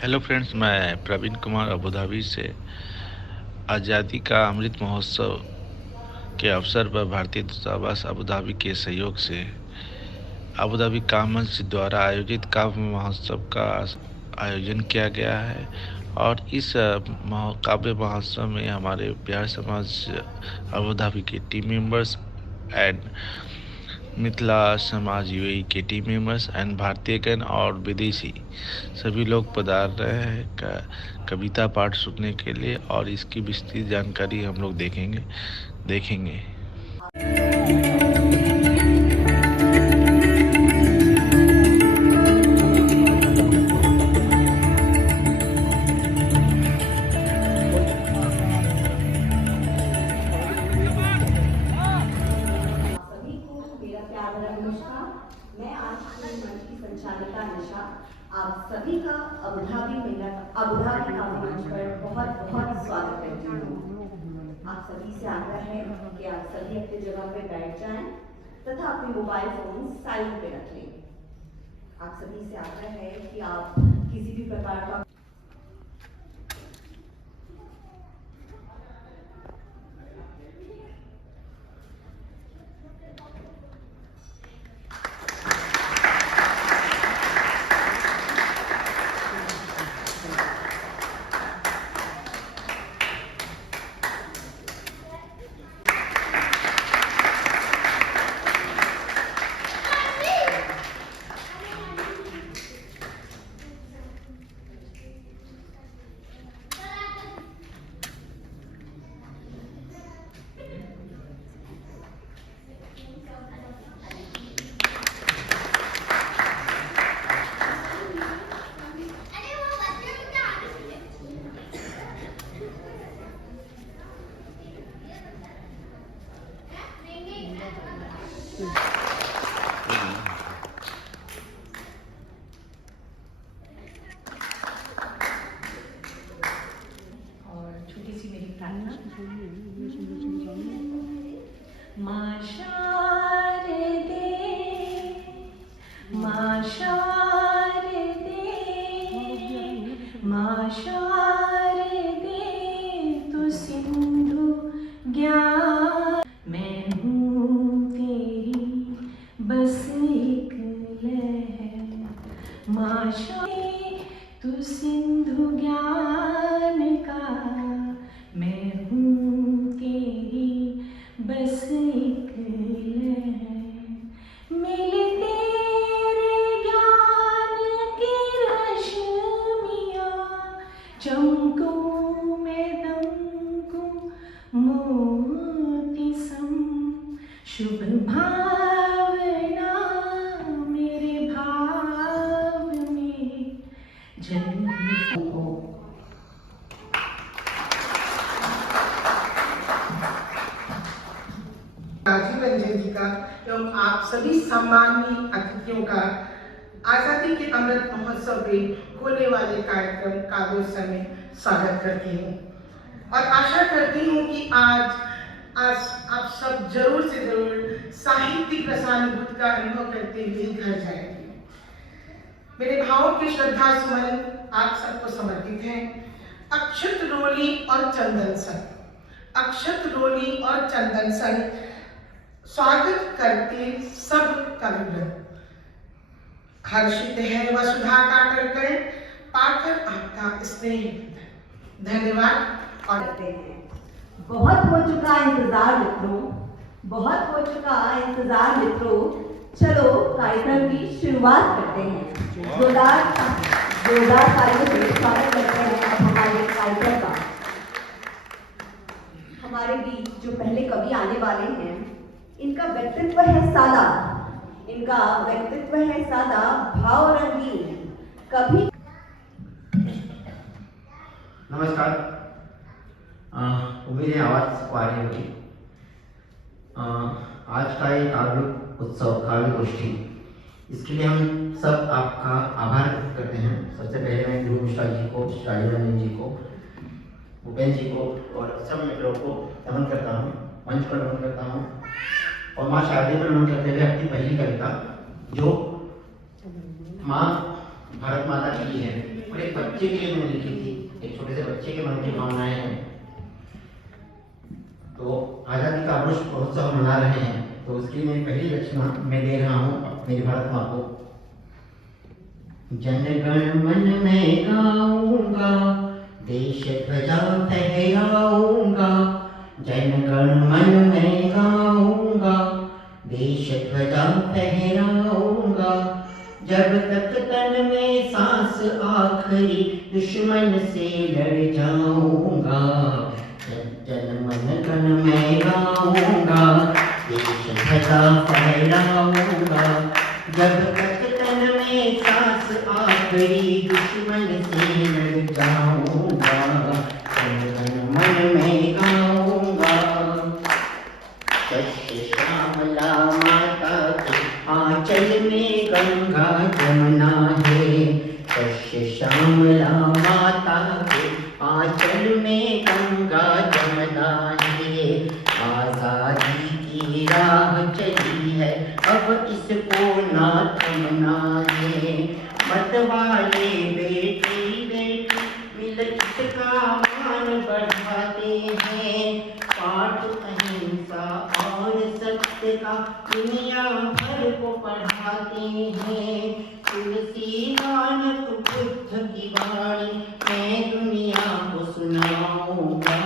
Hello friends, मैं Praveen Kumar Abu Dhabi से। आज़ादी का अमृत महोत्सव के अवसर पर भारतीय दूतावास अबू धाबी के सहयोग से अबू धाबी कामन्स द्वारा आयोजित काव्य महोत्सव का आयोजन किया गया है। और इस काव्य महोत्सव में हमारे बिहार समाज अबू धाबी के टीम मेंबर्स एंड मिथिला समाज यूएई के टीम मेंबर्स एंड भारतीयगण और विदेशी सभी लोग पधार रहे हैं कविता पाठ सुनने के लिए, और इसकी विस्तृत जानकारी हम लोग देखेंगे। सभी को मेरा प्यार भरा नमस्कार। मैं आज के मंच की संचालिका निशा आप सभी का अबू धाबी का मंच पर बहुत बहुत स्वागत करती हूँ। आप सभी से आग्रह है कि आप सभी अपनी जगह पे बैठ जाएं तथा अपने मोबाइल फोन साइलेंट पे रख लें। आप सभी से आग्रह है कि आप किसी भी प्रकार का छोटी सी मेरी प्रार्थना। माँ शारदे, माँ शारदे, माँ शारदे, तू सिंधु ज्ञान। मैं हूँ तेरी बस एक लहर। माँ शारदे, तू सिंधु ज्ञान का, मैं हूँ तेरी बस एक लहर। मिले तेरे ज्ञान की रश्मियाँ, चमकूं मैं दमकूं मोती सम। शुभ भावना मेरे भाव में जन्म हो। राजीव रंजन जी का एवं आप सभी सम्माननीय अतिथियों का आजादी के अमृत महोत्सव पे होने वाले कार्यक्रम काव्योत्सव में स्वागत करती हूँ और आशा करती हूँ कि आज आप सब जरूर से जरूर साहित्यिक रसानुभूति का अनुभव करते हुए घर जाएंगे। मेरे भावों के श्रद्धा सुमन आप सबको समर्पित हैं। अक्षत रोली और चंदन सन, अक्षत रोली और चंदन सन स्वागत करते सब कविवृंद। हर्षित है वसुधा का कर पाकर आपका स्नेह। धन्यवाद। और बहुत हो चुका इंतजार मित्रों, बहुत हो चुका इंतजार मित्रों। चलो कार्यक्रम की शुरुआत करते हैं। जोरदार तालियों से स्वागत करते हैं अब हमारे कार्यक्रम का। हमारे बीच जो पहले कवि आने वाले हैं, इनका व्यक्तित्व है सादा, भाव रंगीन। कभी नमस्कार। उम्मीद है आवाज को आ रही होगी। आज का ये काव्य उत्सव, काव्य गोष्ठी, इसके लिए हम सब आपका आभार व्यक्त करते हैं। सबसे पहले मैं ध्रुव मिश्रा जी को, शालिनी जी को, भूपेन जी को और सब मित्रों को नमन करता हूँ, मंच पर नमन करता हूँ। और माँ शारदे पर नमन करते हुए अपनी पहली कविता जो माँ भारत माता की है, और एक बच्चे के लिए मैंने लिखी थी, एक छोटे से बच्चे के मन की भावनाएं हैं। तो आज़ादी का अमृत महोत्सव मना रहे हैं, तो उसके लिए मैं पहली रचना मैं दे रहा हूँ मेरी भारत माँ को। जन गण मन में गाऊंगा, देश ध्वजा फहराऊंगा। जन गण मन में गाऊंगा, देश ध्वजा फहराऊंगा। जब तक तन में सांस आखिरी, दुश्मन से लड़ जाऊंगा। जन मन गण में गाऊंगा, देश ध्वजा फहराऊंगा। जब तक तन में सांस आखिरी, दुश्मन से लड़ जाऊंगा। जन मन में गाऊंगा। सत्य श्यामला माता के आंचल में गंगा जमुना है। सत्य श्यामला माता के आंचल में गंगा जमुना है। आजादी की राह चली है, अब इसको ना थमना है। मत वाले बेटी बेटी मिल इसका मान बढ़ाते हैं। पाठ अहिंसा और सत्य का दुनिया भर को पढ़ाते हैं। तुलसी नानक बुद्ध की वाणी मैं दुनिया को सुनाऊंगा।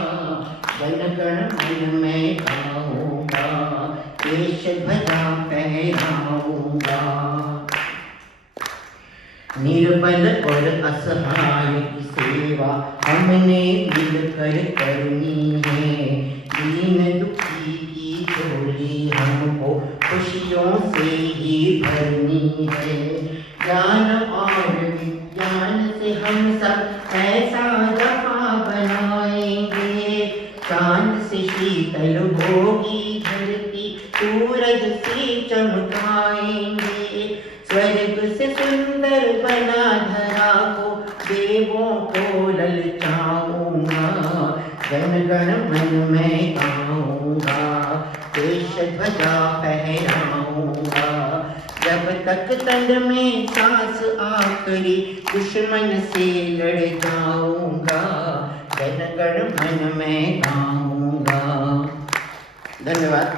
जन गण मन में गाऊंगा, देश ध्वजा फहराऊंगा। निर्बल और असहाय की सेवा हमने मिलकर करनी है। दीन दुखी की झोली हमको खुशियों से ही भरनी है। ज्ञान और विज्ञान से हम सब ऐसा जहां बनाएंगे। चांद से शीतल होगी धरती, सूरज से चमकाएंगे। स्वर्ग से सुंदर बना धरा को, देवों को ललचाऊंगा। जन गण मन में गाऊंगा, देश ध्वजा फहराऊंगा। जब तक तन में सांस आखिरी, दुश्मन से लड़ जाऊंगा। जन गण मन में गाऊंगा। धन्यवाद।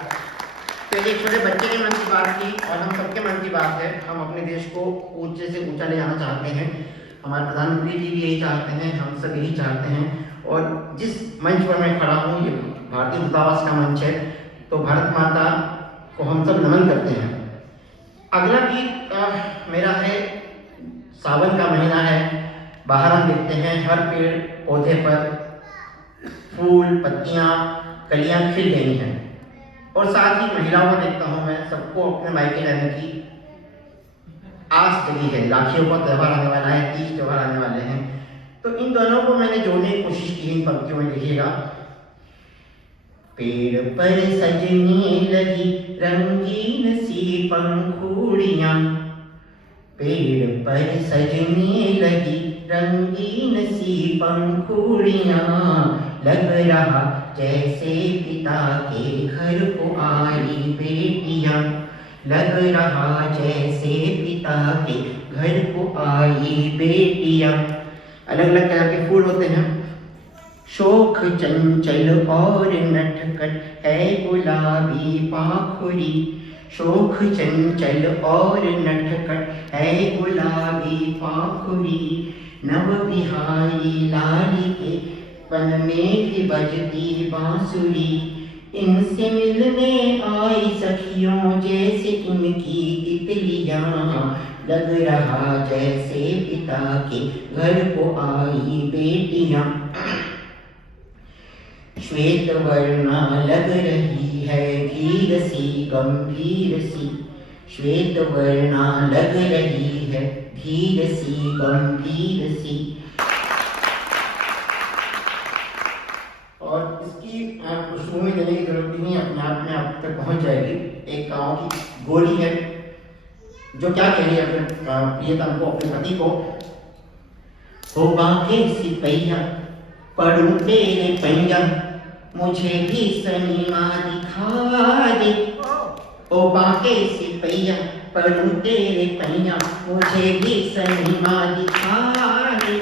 तो एक छोटे बच्चे के मन की बात थी और हम सबके मन की बात है। हम अपने देश को ऊंचे से ऊंचा ले जाना चाहते हैं। हमारे प्रधानमंत्री जी भी यही चाहते हैं, हम सब यही चाहते हैं। और जिस मंच पर मैं खड़ा हूँ, ये भारतीय दूतावास का मंच है, तो भारत माता को हम सब नमन करते हैं। अगला गीत मेरा है, सावन का महीना है, बाहर हम देखते हैं हर पेड़ पौधे पर फूल पत्तियाँ कलियाँ खिल गई हैं। और साथ ही महिलाओं को देखता हूँ मैं, सबको अपने मायके जाने की आस जगी है। राखियों का त्यौहार आने वाला है, तीज त्यौहार आने वाले हैं, तो इन दोनों को मैंने जोड़ने की कोशिश की। इन पंक्तियों में लिखिएगा। पेड़ पर सजने लगी रंगीन सी पंखुड़ियाँ। पेड़ पर सजने लगी रंगीन सी पंखुड़ियाँ। लग रहा जैसे पिता के घर को आई बेटियाँ। लग रहा जैसे पिता के घर को आई बेटियाँ। अलग अलग तरह के फूल होते हैं। शोख चंचल और नटखट है गुलाबी पाखुरी। शोख चंचल और नटखट है गुलाबी पाखुरी। नव बिहारी लाली के वन में भी बजती बांसुरी। इनसे मिलने आई सखियों जैसे इनकी तितलियाँ। लग रहा जैसे पिता के घर को आई बेटियाँ। श्वेत वर्णा लग रही है धीर सी गंभीर सी। श्वेत वर्णा लग रही है धीर सी गंभीर सी। और इसकी पृष्ठभूमि देने की जरूरत नहीं, अपने आप में आप तक पहुंच जाएगी। एक गाँव की गोरी है जो क्या कह रही है अपने प्रियतम को, अपने पति को। हो बाके सिपैया पढ़ूं तेरे पैया, मुझे भी सनीमा दिखा दे। ओ बाके सिपैया पढ़ूं तेरे पैया, मुझे भी सनीमा दिखा दे।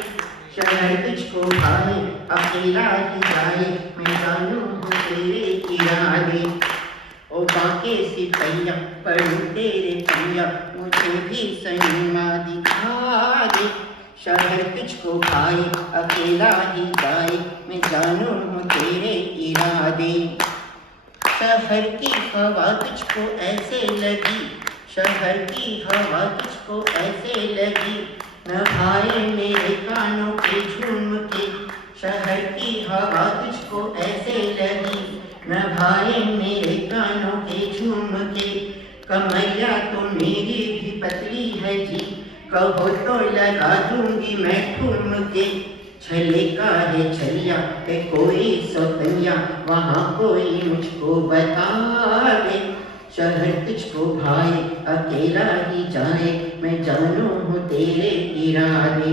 तुझको भाए अकेला ही जाए, मैं जानू हूँ तेरे इरादे। ओ बाके सिपहिया पढ़ूं तेरे पैया, मुझे भी सनीमा दिखा दे। शहर तुझको भाए अकेला ही जाए, मैं जानू हूँ तेरे इरादे। शहर की हवा तुझको ऐसे लगी, शहर की हवा तुझको ऐसे लगी, न भाए मेरे कानों के झूम के। शहर की हवा तुझको ऐसे लगी, न भाए मेरे कानों के झूम के। कमरिया तो मेरी भी पतली है जी, कहो तो लगा दूंगी मैं ठूम के। छले का है छलिया है कोई सौतनिया, वहाँ कोई मुझको बता दे। शहर तुझको भाए अकेला ही जाए, मैं जानू हूँ तेरे इरादे।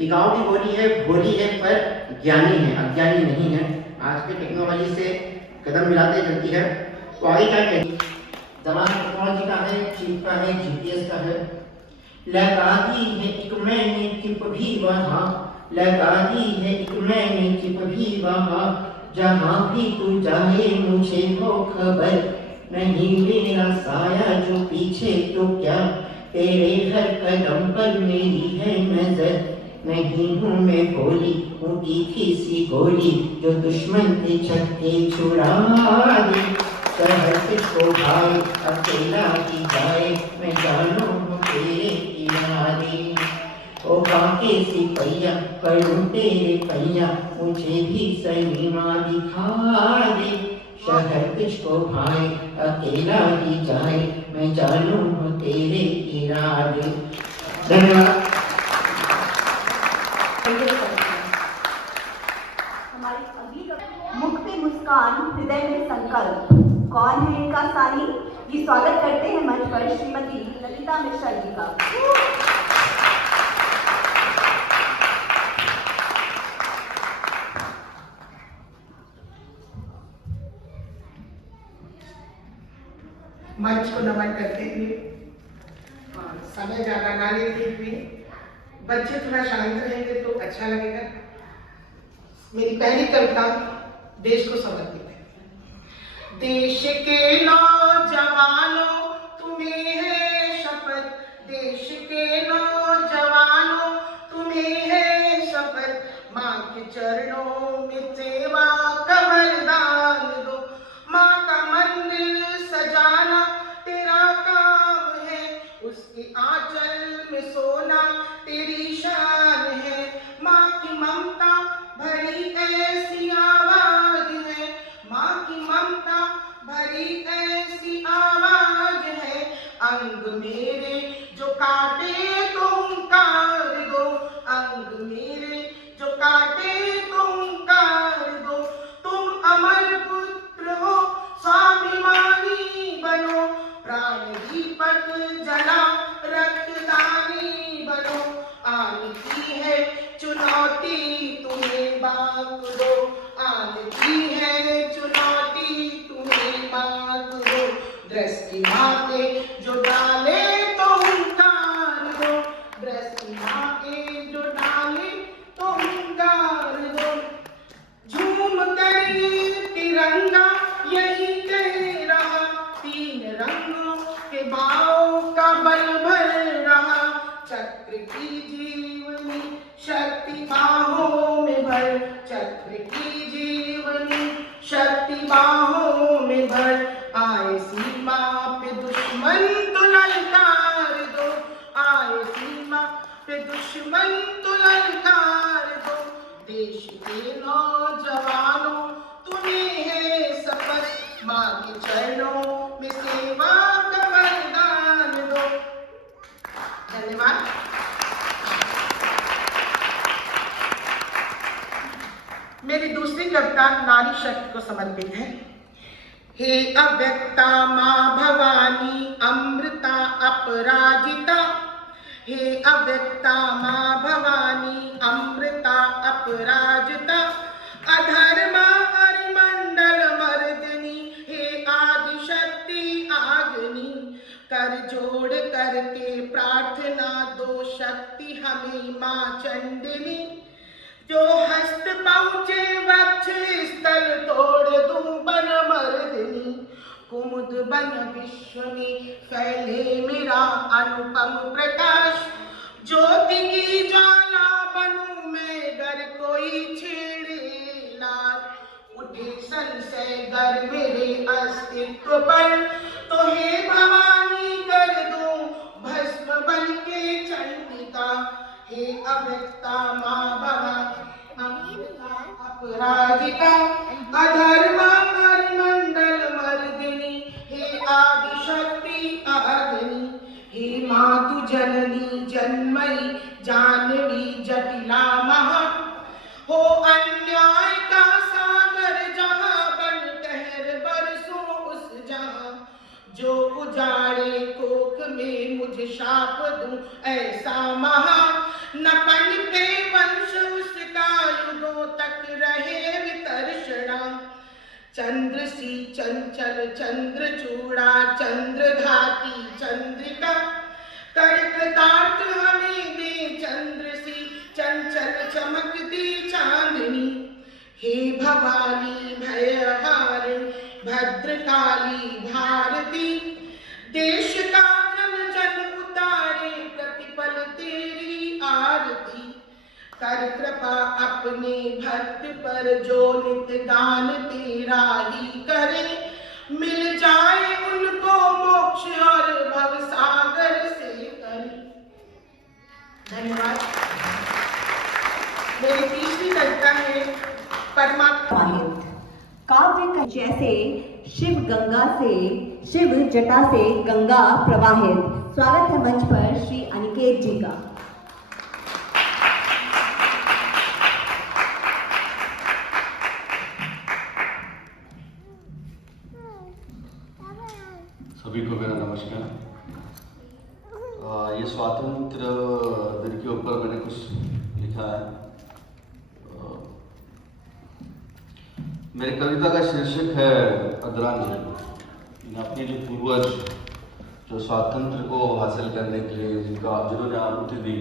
ये गाँव की बोली है, भोली है पर ज्ञानी है, अज्ञानी नहीं है। आज के टेक्नोलॉजी से कदम मिलाते चलती है। तो आगे क्या कहेगी, जमाना टेक्नोलॉजी का है, चिप का है, GPS का है। लगा दी है एक मैंने चिप भी वहाँ, लगा दी है एक मैंने चिप भी वहाँ, जहाँ भी तू जाए मुझे हो खबर। नहीं मेरा साया जो पीछे तो क्या, तेरे हर कदम पर मेरी है नजर। नहीं हूँ मैं भोली, हूँ तीखी सी गोली, जो दुश्मन के छक्के छुड़ा दे। शहर तुझको भाए अकेला ही जाए, मैं जानू हूँ तेरे इरादे। ओ बाके सिपहिया पढ़ूं तेरे पैया, मुझे भी सनीमा दिखा दे। शहर तुझको भाए अकेला ही जाए, मैं जानू हूँ तेरे इरादे। धन्यवाद। हमारे सभी का मुख पे मुस्कान, हृदय में संकल्प। कौन है इनका सानी? ये स्वागत करते हैं मंच पर श्रीमती ललिता मिश्रा जी का। मंच को नमन करते हुए और समय ज्यादा ना लेते हुए, बच्चे थोड़ा शांत रहेंगे तो अच्छा लगेगा। मेरी पहली कविता देश को समर्पित है। देश के नौजवानों तुम्हें है शपथ, देश के नौजवानों तुम्हें है शपथ, माँ के चरणों में सेवा का वरदान दो। माँ का मंदिर सजाना तेरा काम है, उसके आंचल में सोना तेरी शान है। माँ की ममता भरी ऐसी आवाज है, माँ की ममता भरी ऐसी आवाज है। अंग मेरे जो काटे तो हुंकार दो, अंग मेरे जो काटे तो हुंकार दो। तुम अमर पुत्र हो स्वाभिमानी बनो, प्राण दीपक जला रक्तदानी बनो। आती है चुनौती तुम्हें बात दो, आती है चुनौती तुम्हें बात दो। दृष्टि माते जो डाले तो हुंकार दो, दृष्टि माते जो डाले तो हुंकार दो। झूम कर ये तिरंगा यही कह रहा, तीन रंगों के बाहों का बल भर रहा। चक्र की जीवनी शक्ति बाहों में भर, चक्र की जीवनी शक्ति बाहों में भर। आए सीमा पे दुश्मन तो ललकार दो, आए सीमा पे दुश्मन तो ललकार दो। देश के नौजवानों तुम्हें है शपथ, माँ के चरणों में सेवा का वरदान दो। धन्यवाद। मेरी दूसरी कविता नारी शक्ति को समर्पित है। हे अव्यक्ता माँ भवानी अमृता अपराजिता, हे अव्यक्ता माँ भवानी अमृता अपराजिता। अधर्मा हरिमंडल मर्दिनी, हे आदिशक्ति आग्नि। कर जोड़ करके प्रार्थना दो शक्ति हमें माँ चंडिनी। जो हस्त पहुँचे वक्ष स्थल तोड़ दूं बन मर्दिनी, कुमुद बन विश्व में फैले मेरा अनुपम प्रकाश, ज्योति की ज्वाला बनूं मैं गर कोई छेड़े लाल, उठे संशय गर मेरे अस्तित्व पर तो हे भवानी कर दूं भस्म बन के चंडिका, हे अव्यक्ता माँ भवा अपराजिता, अधर्मा मंडल मर्दिनी, हे आदिशक्ति आदिनी, हे मातु जननी जन्मई जानवी जटिला महा, हो अन्याय का सागर जहाँ बन कहर बरसों उस जहाँ, जो उजाड़े कोख में मुझे शाप दूं ऐसा महा, न पनपे वंश उसका युगों तक रहे वितर्षणा, चंद्र सी चंचल चंद्र चूड़ा चंद्र घाती चंद्रिका, कर कृतार्थ हमें दे चंद्र सी चंचल चमकती चांदनी, हे भवानी भयहारिणी भद्रकाली भारती, देश का जन जन उतारे प्रतिपल तेरी आरती, कर कृपा अपने भक्त पर जो नित गान तेरा ही करे, मिल जाए उनको मोक्ष और भव सागर से करे। धन्यवाद। मेरी तीसरी कविता है परमात्मा। काव्य का जैसे शिव गंगा से शिव जटा से गंगा प्रवाहित। स्वागत है मंच पर श्री अनिकेत जी का। सभी को मेरा नमस्कार। ये स्वातंत्र दिन के ऊपर मैंने कुछ लिखा है। मेरी कविता का शीर्षक है आदरांजलि। अपने जो पूर्वज जो स्वातंत्र को हासिल करने के लिए जिन्होंने आहुति दी,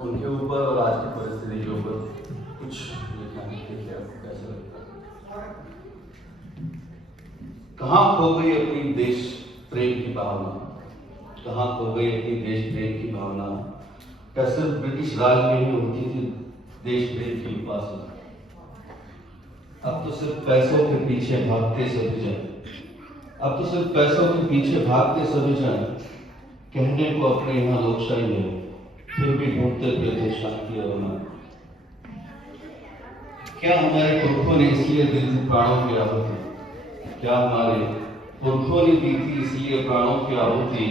उनके ऊपर और आज की परिस्थिति के ऊपर कुछ लिखा है। देखिए आपको कैसा लगता है। कहाँ खो गई अपनी देश प्रेम की भावना, कहाँ खो गई अपनी देश प्रेम की भावना। क्या सिर्फ ब्रिटिश राज में ही होती थी देश प्रेम की उपासना। अब तो सिर्फ पैसों के पीछे भागते सभी जन, अब तो सिर्फ पैसों के पीछे भागते सभी जन। कहने को अपने यहाँ लोकशाही है, फिर भी ढूंढते फिरते शांति और अमन। क्या हमारे पुरखों ने इसलिए दी थी प्राणों की आहुति, क्या हमारे पुरखों ने दी थी इसलिए प्राणों की आहुति।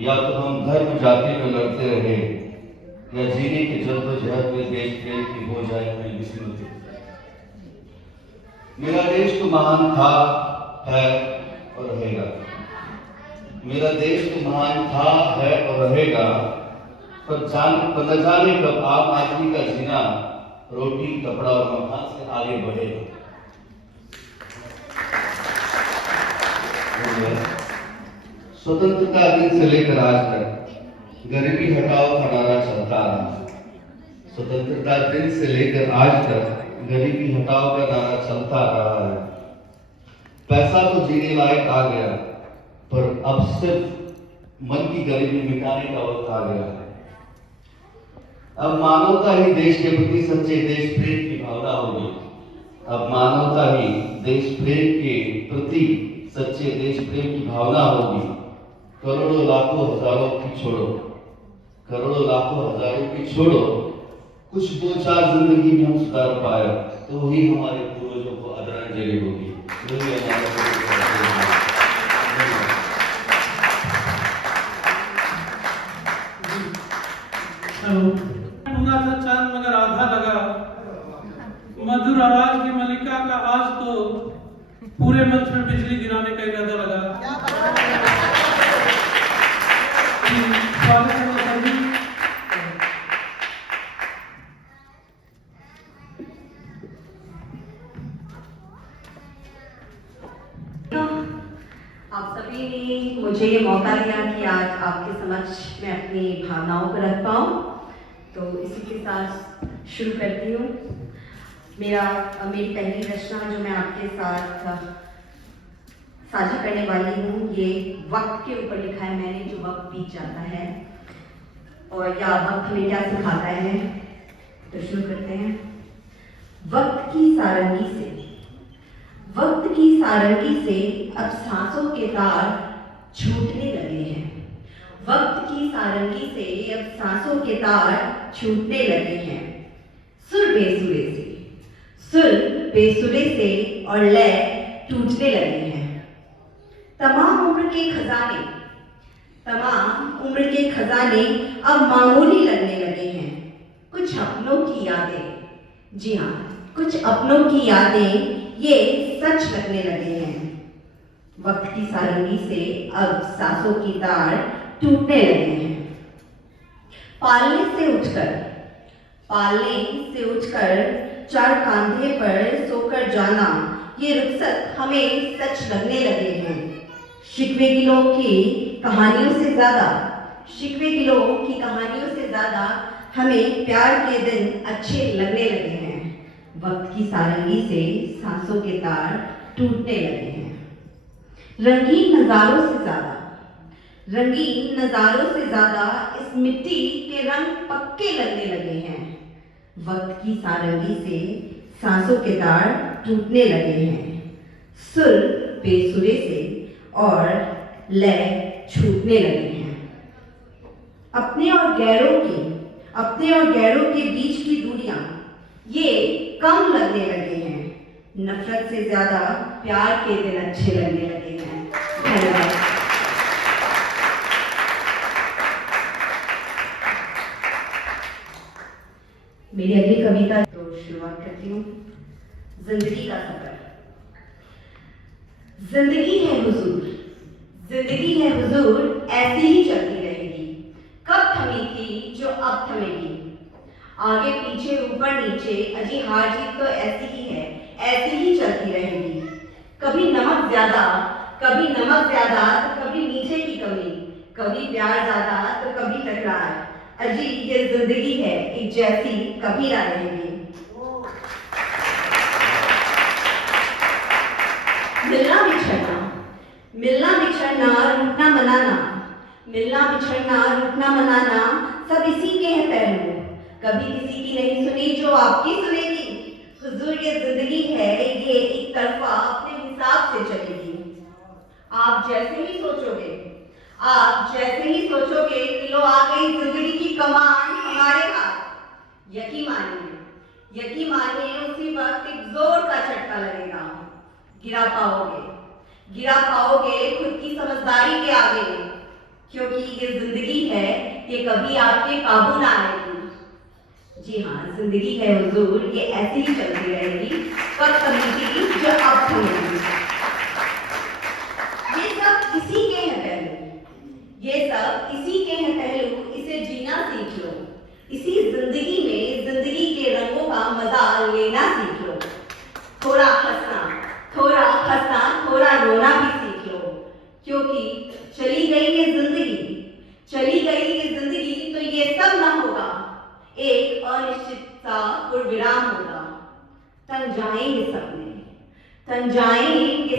या तो हम धर्म जाति में लड़ते रहे, या जीने के जद्दोजहद में देश प्रेम की हो जाए हमें विस्मृति। मेरा देश तो महान था, है और रहेगा। मेरा देश तो महान था, है और रहेगा। पर न जाने कब आम आदमी का जीना रोटी कपड़ा और मकान से आगे बढ़ेगा। स्वतंत्रता दिन से लेकर आज तक गरीबी हटाओ का नारा चलता रहा। स्वतंत्रता दिन से लेकर आज तक गरीबी हटाओ का नारा चलता रहा है। पैसा तो जीने लायक आ गया, पर अब सिर्फ मन की गरीबी मिटाने का वक्त आ गया है। अब मानवता ही देश के प्रति सच्चे देश प्रेम की भावना होगी। अब मानवता ही देश प्रेम के प्रति सच्चे देश प्रेम की भावना होगी। करोड़ों लाखों हजारों की छोड़ो, करोड़ों लाखों हजारों की छोड़ो, कुछ दो चार जिंदगी में हम सुधार पाए तो वही हमारे पूर्वजों को आदरांजलि होगी। वही हमारा ढूंढा था चांद मगर आधा लगा। मधुर आवाज की मलिका का आज तो पूरे मंच में बिजली गिराने का इरादा लगा। आप सभी ने मुझे ये मौका दिया कि आज आपके समक्ष मैं अपनी भावनाओं को रख पाऊं। तो इसी के साथ शुरू करती हूँ। मेरी पहली रचना जो मैं आपके साथ साझा करने वाली हूँ, ये वक्त के ऊपर लिखा है मैंने, जो वक्त बीत जाता है और या वक्त हमें क्या सिखाता है। तो शुरू करते हैं। वक्त की सारंगी से अब सांसों के तार छूटने लगे हैं। वक्त की सारंगी से अब सांसों के तार छूटने लगे हैं। सुर बेसुरे से और लय टूटने लगे हैं। तमाम उम्र के खजाने अब मामूली लगने लगे हैं। कुछ अपनों की यादें, जी हाँ, कुछ अपनों की यादें ये सच लगने लगे हैं। वक्त की सारंगी से अब सांसों की तार टूटने लगे हैं। पालने से उठकर चार कांधे पर सोकर जाना, ये रुखसत हमें सच लगने लगे हैं। शिकवे गिलों की कहानियों से ज्यादा हमें प्यार के दिन अच्छे लगने लगे हैं। वक्त की सारंगी से सांसों के तार टूटने लगे हैं। रंगीन नजारों से ज्यादा इस मिट्टी के रंग पक्के लगने लगे हैं। वक्त की सारंगी से सांसों के तार टूटने लगे हैं। सुर बेसुरे से और लय छूटने लगे हैं। अपने और गैरों के बीच की दूरियां ये कम लगने लगे हैं। नफरत से ज्यादा प्यार के दिन अच्छे लगने लगे हैं। धन्यवाद। मेरी अगली कविता तो शुरुआत करती हूँ। जिंदगी का सफर। जिंदगी है हुजूर ऐसी ही चलती रहेगी। कब थमी थी जो अब थमेगी। आगे पीछे ऊपर नीचे अजी हार जीत तो ऐसी ही है, ऐसी ही चलती रहेगी। कभी नमक ज्यादा तो कभी मीठे की कमी, कभी प्यार ज्यादा तो कभी तकरार। अजी ये जिंदगी है एक जैसी कभी ना रहेगी। मिलना रूठना मनाना सब इसी के हैं पहलू। कभी किसी की नहीं सुनी जो आपकी सुनेगी। हुजूर ये जिंदगी है, ये एक तरफा अपने हिसाब से चलेगी। आप जैसे ही सोचोगे कि लो आ गई जिंदगी की कमान हमारे हाथ। यकीन मानिए उसी वक्त एक जोर का झटका लगेगा। गिरा पाओगे खुद की समझदारी के आगे, क्योंकि ये जिंदगी है, ये कभी आपके काबू ना आएगी। जी हाँ, जिंदगी है हुजूर, ये ऐसी ही चलती रहेगी। कब थमेगी जो अब थमेगी। ये सब इसी के हैं पहलू, इसे जीना सीख लो। इसी जिंदगी में जिंदगी के रंगों का मजा लेना सीख लो। थोड़ा हंसना, थोड़ा रोना भी सीख लो, क्योंकि चली गई ये जिंदगी तो ये सब ना होगा, एक अनिश्चित सा पूर्वविराम होगा। तन जाएंगे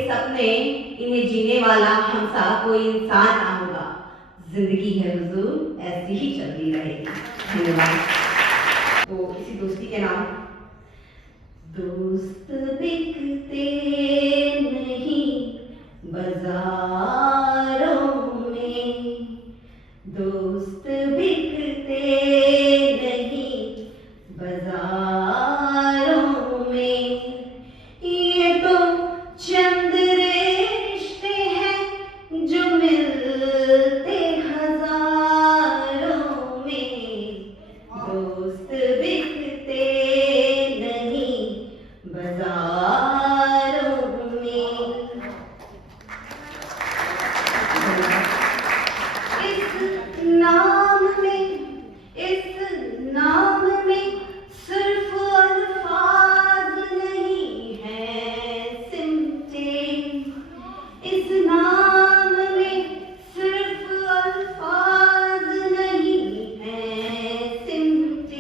सपने, इन्हें जीने वाला हमसा कोई इंसान ना होगा। जिंदगी है हुजूर ऐसी ही चलती रहेगी। धन्यवाद। तो इसी दोस्ती के नाम। दोस्त बिकते नहीं बाजारों में, दोस्त बिकते नहीं बाजारों में। ये तो चंद रिश्ते हैं जो मिलते हजारों में। दोस्त बिकते नहीं बाजारों में। इस नाम में सिर्फ अल्फाज नहीं है सिमटे। इस नाम में सिर्फ अल्फाज नहीं है सिमटे।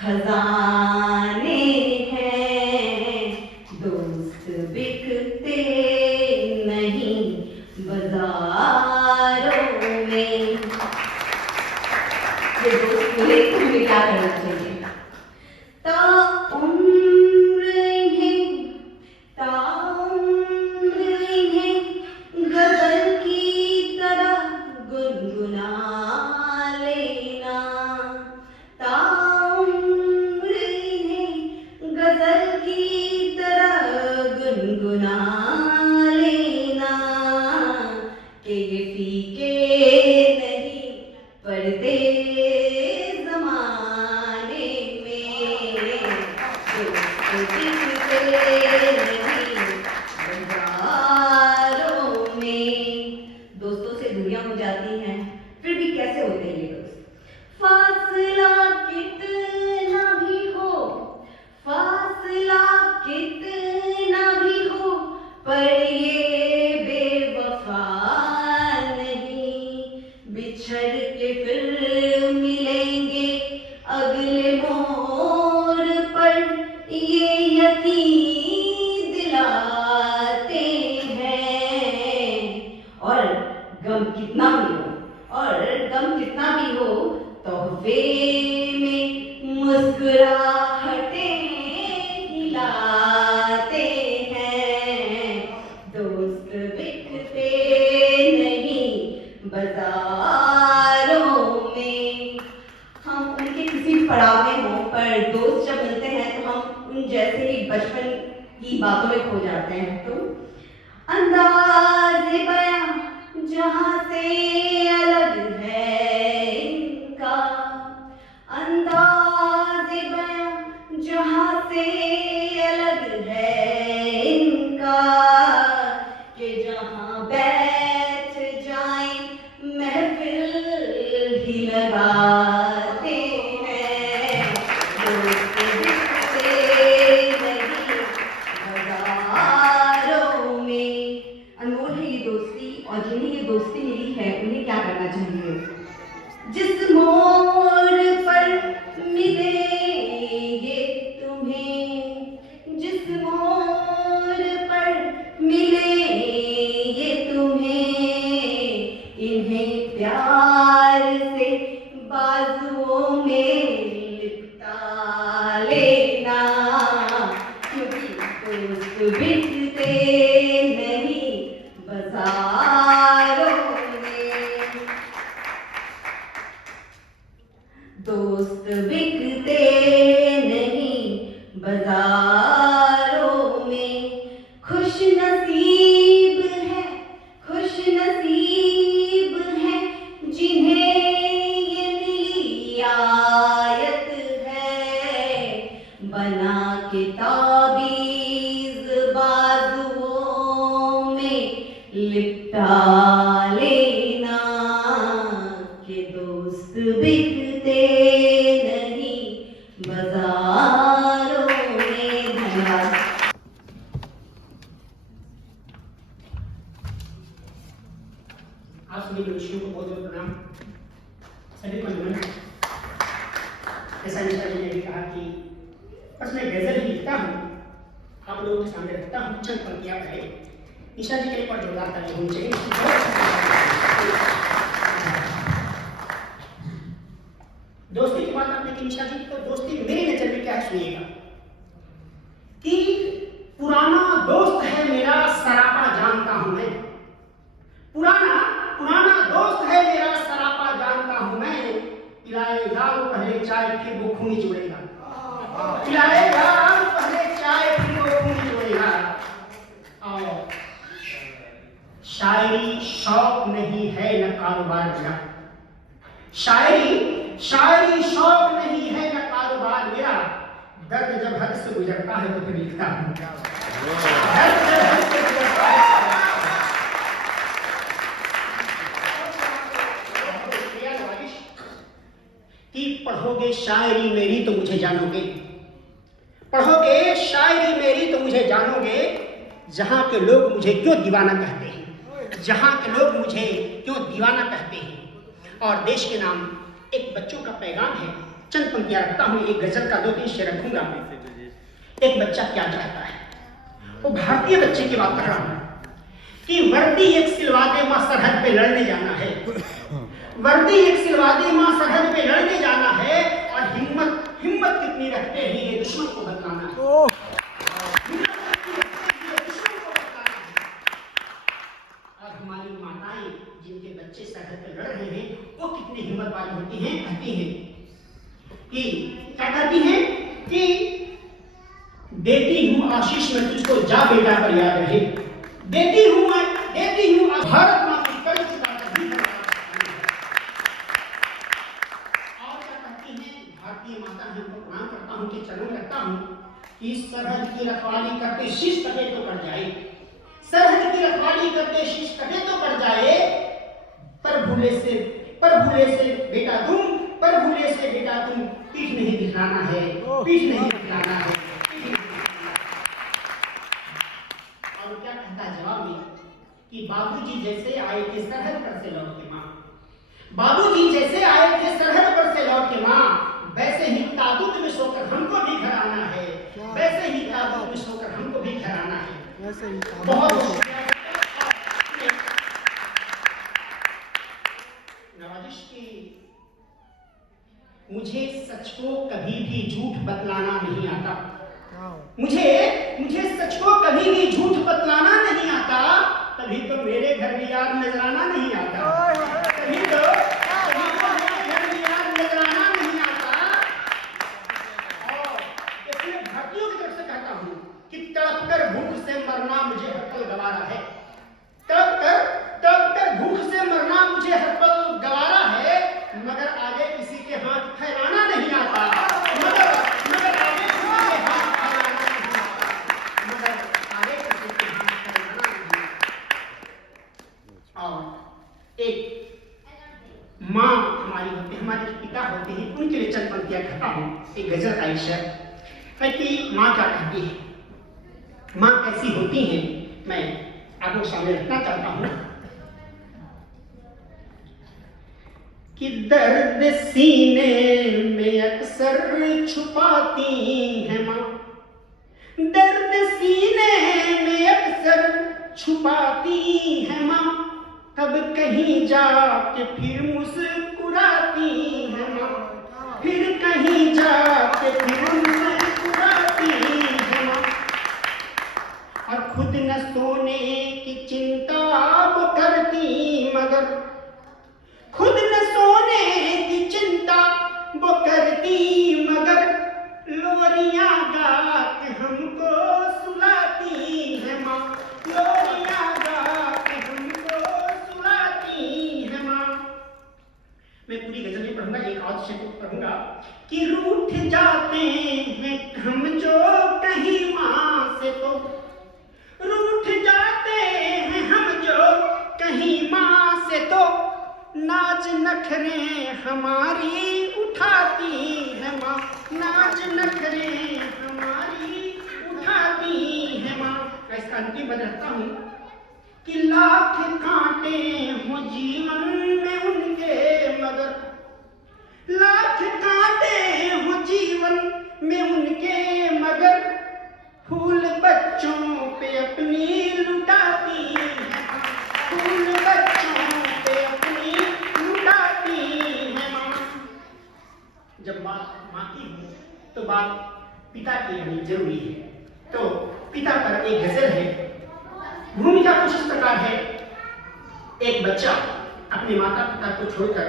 खजाने हैं, दोस्त बिकते नहीं बाजारों में। ये दोस्त मिले तो हमें क्या करना चाहिए? ताउम्र इन्हें गजल की तरह गुनगुना लेना, ताउम्र इन्हें गजल की तरह गुनगुना लेना, कि ये फीके नहीं पड़ते ज़माने में, दोस्त दिखते नहीं बाज़ारों में। दोस्तों से दूरियां हो जाती हैं, फिर भी कैसे होते हैं ये दोस्त? फासला कितना भी हो, फासला कितना भी हो, पर ये बेवफा नहीं। बिछड़ के फिर मिलेंगे अगले मोड़ पर, ये यकीन दिलाते हैं। और गम कितना भी हो, तोहफे में मुस्कुराहटें हिलाते हैं। दोस्त बिकते नहीं बाजारों में। हम उनके किसी पड़ाव में हों, पर दोस्त जब मिलते हैं तो हम उन जैसे ही बचपन की बातों में खो जाते हैं। तो अंदाज़े बयां जहाँ से अलग है इनका, अंदाज़े बयां जहाँ से अलग है इनका, कि जहाँ बैठ जाए महफिल ही लगाते हैं। दोस्त दिखते नहीं बाज़ारों में। अनमोल है ये दोस्ती, और जिन्हें ये दोस्ती मिली है उन्हें क्या करना चाहिए? जिस मोड़ पर मिले ये तुम्हें, जिस मोड़ पर मिले ये तुम्हें, इन्हें प्यार से बाजुओं में लिपटा लेना, क्योंकि दोस्त बिकते नहीं बाजारों में। दोस्त बिकते नहीं बाजारों में। खुश नसीब है जिन्हें ये मिली आयत है, बना के ताबीज़ बाजुओं में लिपटा लेना, कि दोस्त बिकते नहीं बाजारों में। धन्यवाद। आप सभी मनुष्यों को बहुत बहुत प्रणाम। सभी को नमन। जैसा निशा जी ने भी कहा कि बस मैं गजल ही लिखता हूँ, आप लोगों के सामने रखता हूँ, चंद पंक्तियाँ कहे। निशा जी के लिए पर जोरदार ताली होनी चाहिए। दोस्ती की बात आपने की निशा जी, तो दोस्ती मेरी नजर में क्या है सुनिएगा। कि पुराना दोस्त है मेरा सरापा जानता हूं मैं, पुराना दोस्त है मेरा सरापा जानता हूं मैं, पिलाएगा वो पहले चाय फिर वो खून जोड़ेगा, पिलाएगा वो पहले चाय फिर वो खून जोड़ेगा। और शायरी शौक नहीं है न कारोबार मेरा, शायरी शौक नहीं है न कारोबार मेरा, दर्द जब हद से गुजरता है तो फिर लिखता हूँ। दर्द जब हद से गुजरता है कि पढ़ोगे शायरी मेरी तो मुझे जानोगे, पढ़ोगे शायरी मेरी तो मुझे जानोगे, जहाँ के लोग मुझे क्यों दीवाना कहते हैं, जहाँ के लोग मुझे क्यों दीवाना कहते हैं। और देश के नाम एक बच्चों का पैगाम है चंद पंक्तियां रखता हूँ, एक गजल का 2-3 शेर रखूंगा। एक बच्चा क्या चाहता है, वो भारतीय बच्चे की बात कर रहा हूँ कि वर्दी एक सिलवा दे मां, सरहद पे लड़ने जाना है। वर्दी एक सिलवा दे मां, सरहद पे लड़ने जाना है। और हिम्मत कितनी रखते हैं ये दुश्मन को बतलाना है। और हमारी माताएं जिनके बच्चे सरहद पे लड़ रहे हैं, वो कितनी हिम्मत वाली होती हैं। कहती हैं कि क्या कहती हैं कि देती हूँ आशीष में तुझको, जा बेटा पर याद रहे। देती हूँ भारत माँ की कर्ज चुकाकर भी। और क्या कहती हैं भारतीय माता है, उनको प्रणाम करता हूँ कि चरण रखता हूँ कि सरहद की रखवाली करते शीश कटे तो पड़ जाए। सरहद की रखवाली करते शीश कटे तो पड़ जाए। पर भूले से बेटा तुम पीठ नहीं दिखलाना है, पीठ नहीं दिखलाना है। और क्या कहता है जवाब में कि बाबूजी जैसे आए थे सरहद पर से लौट के माँ, बाबूजी जैसे आए थे सरहद पर से लौट के माँ, वैसे ही ताबूत में सोकर हमको भी घर आना है, वैसे ही ताबूत में सोकर हमको भी घर आना है। बहुत नवाजिश की मुझे सच को कभी भी झूठ बतलाना नहीं आता। मुझे सच को कभी भी झूठ बतलाना नहीं आता। तभी तो मेरे घर में यार नजराना नहीं आता। तभी तो मेरे घर में यार नजराना नहीं आता। और इसलिए भारतीयों की तरफ से कहता हूँ कि तड़प कर भूख से मरना मुझे हर पल गवारा है। तड़प कर भूख से मरना मुझे हर पल गवारा है। मगर आगे किसी के हाथ फैलाना नहीं आता। मगर आगे किसी के हाथ फैलाना नहीं आता। मगर आगे किसी के हाथ फैलाना नहीं आता। और एक माँ हमारी होती है, हमारे पिता होते हैं, उनके लिए चंद पंक्तियां कहता हूँ। एक गजल का शेर है कि माँ क्या कहती है, माँ कैसी होती है, मैं आपको सामने रखना चाहता हूँ कि दर्द सीने में अक्सर छुपाती है माँ, दर्द सीने में अक्सर छुपाती है माँ, तब कहीं जाके फिर मुस्कुराती है माँ, फिर कहीं जाके फिर मुस्कुराती है माँ। और खुद न सोने की चिंता वो करती, मगर खुद न सोने की चिंता वो करती, मगर लोरियां गा के हमको सुलाती है माँ, लोरियां गा के हमको सुलाती है माँ। मैं पूरी गजल नहीं पढ़ूंगा, एक और शेर पढ़ूंगा कि रूठ जाते हैं हम जो कहीं माँ से, तो रूठ जाते हैं हम जो कहीं माँ से, तो नाज नखरे हमारी उठाती है माँ, नाज नखरे हमारी उठाती है माँ। इसका अंतिम बद रखता हूँ कि लाख कांटे हो जीवन में उनके, मगर लाख कांटे हो जीवन में उनके, मगर फूल बच्चों पे अपनी लुटाती है, फूल बच्चों पे अपनी लुटाती है माँ। जब बात माँ की हो तो बात पिता की होनी जरूरी है। तो पिता पर एक गजल है, भूमिका कुछ इस प्रकार है। एक बच्चा अपने माता पिता को छोड़कर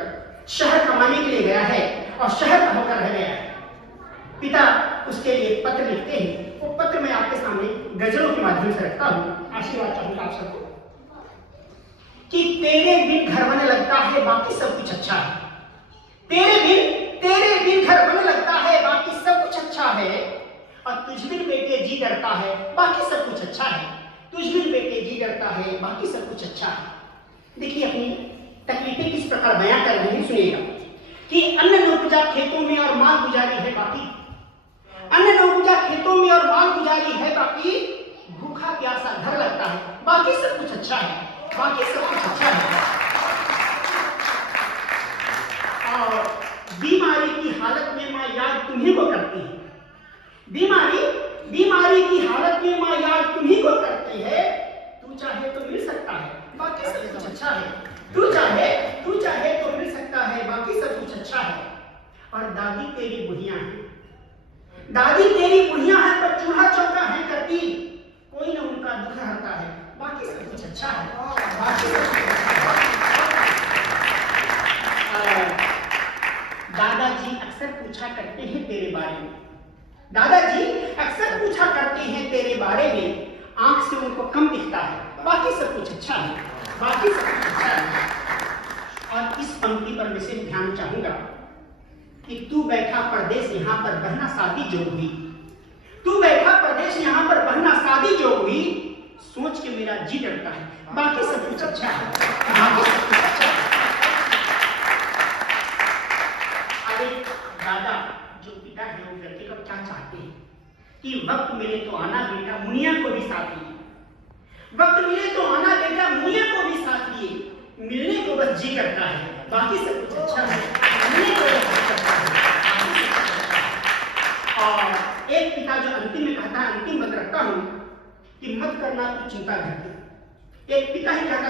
शहर कमाने के लिए गया है और शहर का होकर रह गया है। पिता उसके लिए पत्र लिखते हैं, वो पत्र मैं आपके सामने गजलों के माध्यम से रखता हूँ। आशीर्वाद चाहूंगा आप सबको कि तेरे बिन घर बने लगता है बाकी सब कुछ अच्छा है, तेरे बिन घर बने लगता है बाकी सब कुछ अच्छा है, और तुझ बिन बेटे जी डरता है बाकी सब कुछ अच्छा है, तुझ बिन बेटे जी डरता है बाकी सब कुछ अच्छा है। देखिए अपनी तकलीफें किस प्रकार बयां कर रहे हैं, सुनिएगा कि अन्न न उपजा खेतों में और माल गुजारी है बाकी, अन्न न उपजा खेतों में और माल गुजारी है बाकी, भूखा प्यासा घर लगता है बाकी सब कुछ अच्छा है, बाकी सब कुछ अच्छा है। और बीमारी की हालत में याद तुम्ही को करती है। बीमारी की हालत में माँ याद तुम्ही को करती है। तू चाहे तो मिल सकता है, बाकी सब कुछ अच्छा है। तू चाहे तो मिल सकता है, बाकी सब कुछ अच्छा है। और दादी तेरी बुढ़िया है, पर चूल्हा चौका है करती। कोई ना उनका दुख हरता है, बाकी सब कुछ अच्छा है। दादाजी अक्सर पूछा करते हैं तेरे बारे में। आंख से उनको कम दिखता है, बाकी सब कुछ अच्छा है। और इस पंक्ति पर विशेष ध्यान चाहूंगा कि तू बैठा परदेश यहाँ पर बहना शादी जो हुई, सोच के मेरा जी डरता है, बाकी सब कुछ अच्छा है। अरे दादा जो पिता है वो लड़के को क्या चाहते हैं कि वक्त मिले तो आना बेटा मुनिया को भी साथ लिए, मिलने को बस जी करता है, बाकी सब कुछ अच्छा है। और एक पिता जो अंतिम में कहता है, अंतिम मत रखता हूं कि मत करना तू चिंता घटी। एक पिता ही कहता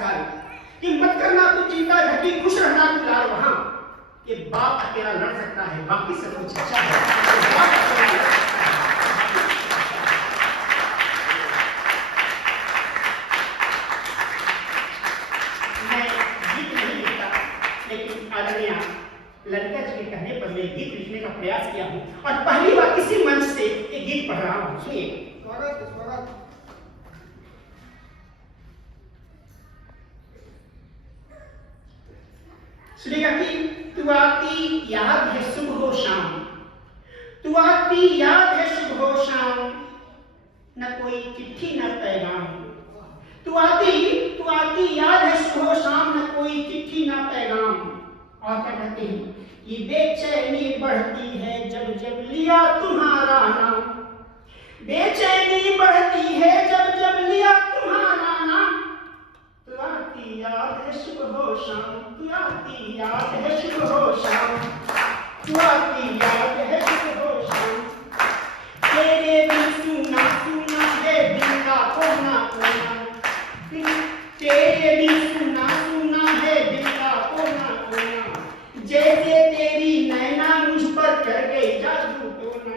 है कि मत करना तू चिंता घटी, खुश रहना तू लाल वहां। ये बाप अकेला लड़ सकता है, बाकी सब कुछ अच्छा है। ललिता जी के कहने पर मैं गीत लिखने का प्रयास किया हूं और पहली बार किसी मंच से एक गीत पढ़ रहा हूं। सुनिए। सुनिएगा कि तू आती याद है सुबह हो शाम, न कोई चिट्ठी न पैगाम। तू आती याद है सुबह हो शाम, न कोई चिट्ठी न पैगाम। और क्या कहते हैं, ये बेचैनी बढ़ती है जब जब लिया तुम्हारा नाम, बेचैनी बढ़ती है जब जब लिया तुम्हारा नाम। तू आती याद है सुबह हो शाम, तू आती याद है सुबह हो शाम, तू आती याद है सुबह हो शाम। तेरे बिन सुना सुना है दिल का कोना कोना, तेरे बिन सुना सुना है दिल का कोना कोना। जैसे तेरी नैना मुझ पर कर गई जादू टोना,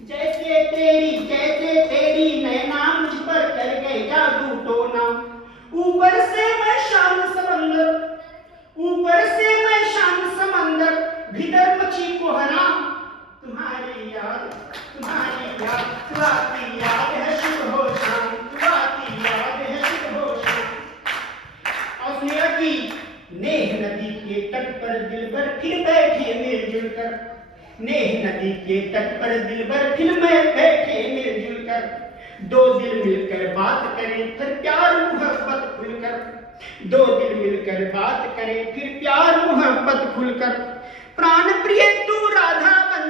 जैसे तेरी नैना मुझ पर कर गई जादू टोना। ऊपर से मैं शाम समंदर, भीतर मची कोहरा। तुम्हारी याद तू आती याद है शुभ हो शाम, तू आती याद है शुभ हो शाम। और सुनिएगा कि नेह नदी के तट पर दिलबर फिर बैठे मिलजुल कर, नेह नदी के तट पर दिलबर फिर बैठे मिलजुल कर। दो दिल मिलकर बात करें फिर प्यार मोहब्बत खुलकर, दो दिल मिलकर बात करें फिर प्यार मोहब्बत खुलकर। प्राण प्रिय तू राधा बन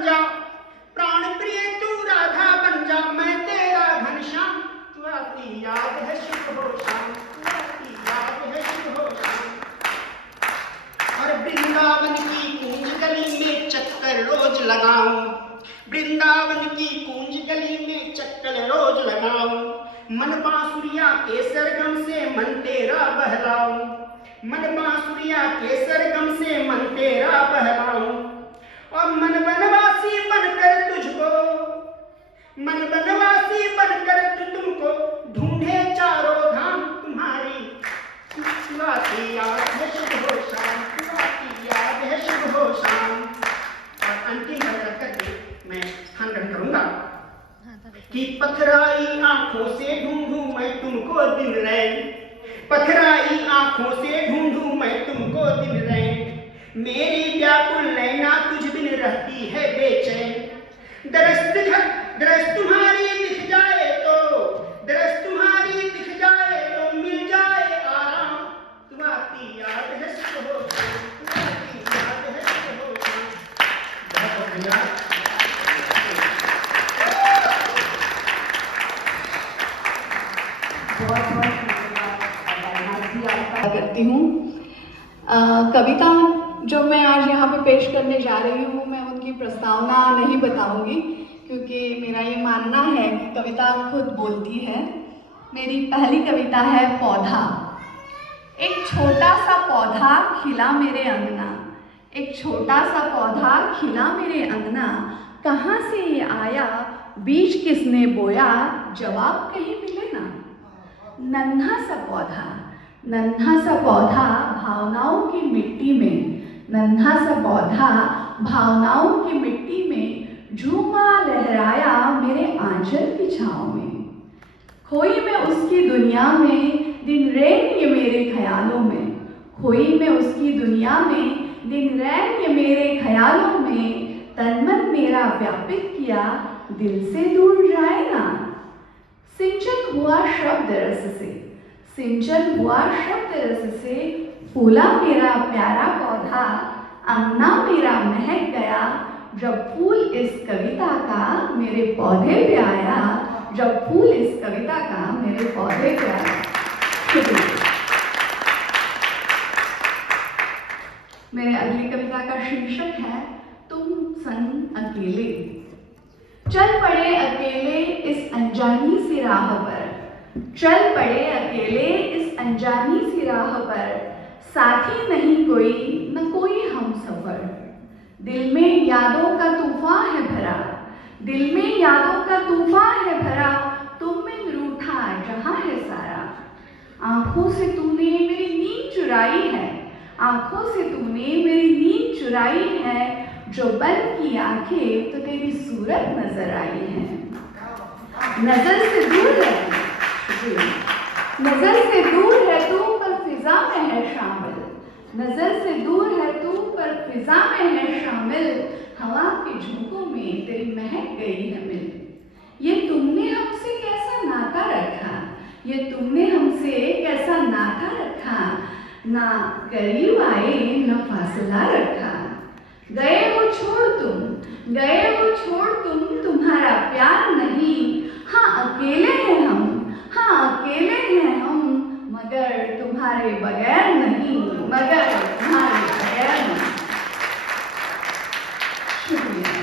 जा, मैं तेरा घनश्याम। तू आती याद है शुभ हो शाम, तू आती याद है शुभ हो शाम। और वृंदावन की कूंज गली में चक्कर रोज लगाऊं, वृंदावन की कूंज गली में चक्कर रोज लगाऊं। मन बांसुरिया के सरगम से मन तेरा बहलाऊं, मन बांसुरिया के सरगम से मन तेरा बहलाऊं। और मन बनवासी बनकर तुमको ढूंढे चारों धाम। तुम्हारी तू आती याद है शुभ हो शाम, तू आती याद है शुभ हो शाम। और अंतिम करके मैं स्थान ग्रहण करूंगा कि पथराई आंखों से ढूंढूं मैं तुमको दिन रैन, पथराई आंखों से ढूंढूं मैं तुमको दिन रैन। मेरी व्याकुल नैना तुझ बिन रहती है बेचैन। दरस तुम्हारी दिख जाए तो मिल जाए आराम। तू आती याद है शुभ हो शाम, तू आती याद है शुभ हो शाम। बहुत धन्यवाद। करती हूँ। कविता जो मैं आज यहाँ पे पेश करने जा रही हूँ, मैं उनकी प्रस्तावना नहीं बताऊंगी, क्योंकि मेरा ये मानना है कि कविता खुद बोलती है। मेरी पहली कविता है पौधा। एक छोटा सा पौधा खिला मेरे अंगना, एक छोटा सा पौधा खिला मेरे अंगना, कहाँ से ये आया, बीज किसने बोया, जवाब कहीं मिले ना। नन्हा सा पौधा, नन्हा सा पौधा भावनाओं की मिट्टी में, नन्हा सा पौधा भावनाओं की मिट्टी में झूमा लहराया मेरे आंचल की छाँव में। खोई मैं उसकी दुनिया में, दिन रैन ये मेरे ख्यालों में, खोई मैं उसकी दुनिया में, दिन रैन ये मेरे ख्यालों में, तन मन मेरा व्यापित किया, दिल से दूर जाए ना। सिंचन हुआ शब्द रस से, सिंचन हुआ शब्द रस से, फूला मेरा प्यारा पौधा, अंगना मेरा महक गया, जब फूल इस कविता का मेरे पौधे पे आया, जब फूल इस कविता का मेरे पौधे पे आया। मेरे अगली कविता का शीर्षक है तुम संग अकेले। चल पड़े अकेले इस अनजानी सी राह पर, चल पड़े अकेले इस अनजानी सी राह पर, साथी नहीं कोई न कोई हम सफर। दिल में यादों का तूफान है भरा, दिल में यादों का तूफान है भरा, तुम में रूठा जहां है सारा। आंखों से तूने मेरी नींद चुराई है, आंखों से तूने मेरी नींद चुराई है, जो बंद की आंखें तो तेरी सूरत नजर आई है। नजर से दूर है, नजर से दूर है तू पर फिजा में है शामिल, नजर से दूर है तू पर फिजा में है शामिल, हवा के झोंकों में तेरी महक गई है मिल। ये तुमने हमसे कैसा नाता रखा, ये तुमने हमसे कैसा नाता रखा, ना करीब आए न फासला रखा। गए वो छोड़ तुम, गए वो छोड़ तुम, तुम्हारा प्यार नहीं, हाँ अकेले हैं हम, हाँ अकेले हैं हम, मगर तुम्हारे बगैर नहीं, मगर तुम्हारे बगैर नहीं। शुक्रिया।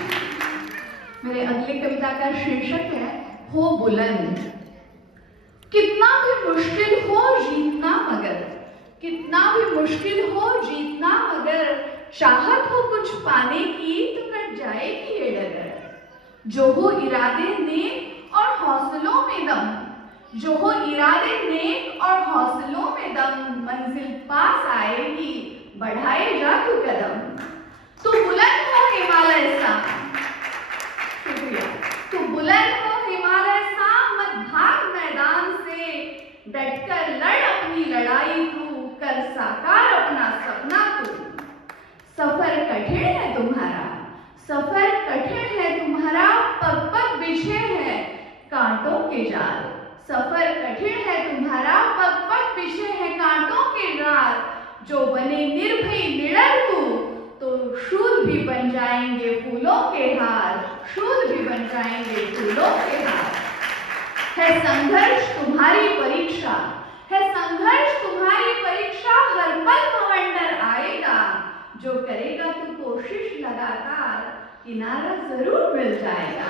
मेरे अगली कविता का शीर्षक है हो बुलंद। कितना भी मुश्किल हो जीतना मगर, कितना भी मुश्किल हो जीतना मगर, चाहत हो कुछ पाने की तो कट जाएगी ये डगर। जो हो इरादे नेक और हौसलों में दम, जो हो इरादे नेक और हौसलों में दम, मंजिल पास आएगी बढ़ाए जा तू कदम। तू बुलंद हो हिमालय सा, शुक्रिया। तू बुलंद हो हिमालय सा, मत भाग मैदान से, डटकर लड़ अपनी लड़ाई तू, कर साकार अपना सपना तू। सफर कठिन है तुम्हारा, सफर कठिन है तुम्हारा, पग पग बिछे है कांटों के जाल। सफर कठिन है तुम्हारा, पग पग बिछे है कांटों के जाल। जो बने निर्भय निडर तू, तो शूल भी बन जाएंगे फूलों के हार, शूल भी बन जाएंगे फूलों के हार। है संघर्ष तुम्हारी परीक्षा, है संघर्ष तुम्हारी परीक्षा, हर पल बवंडर आएगा। जो करेगा तू कोशिश लगातार, किनारा जरूर मिल जाएगा।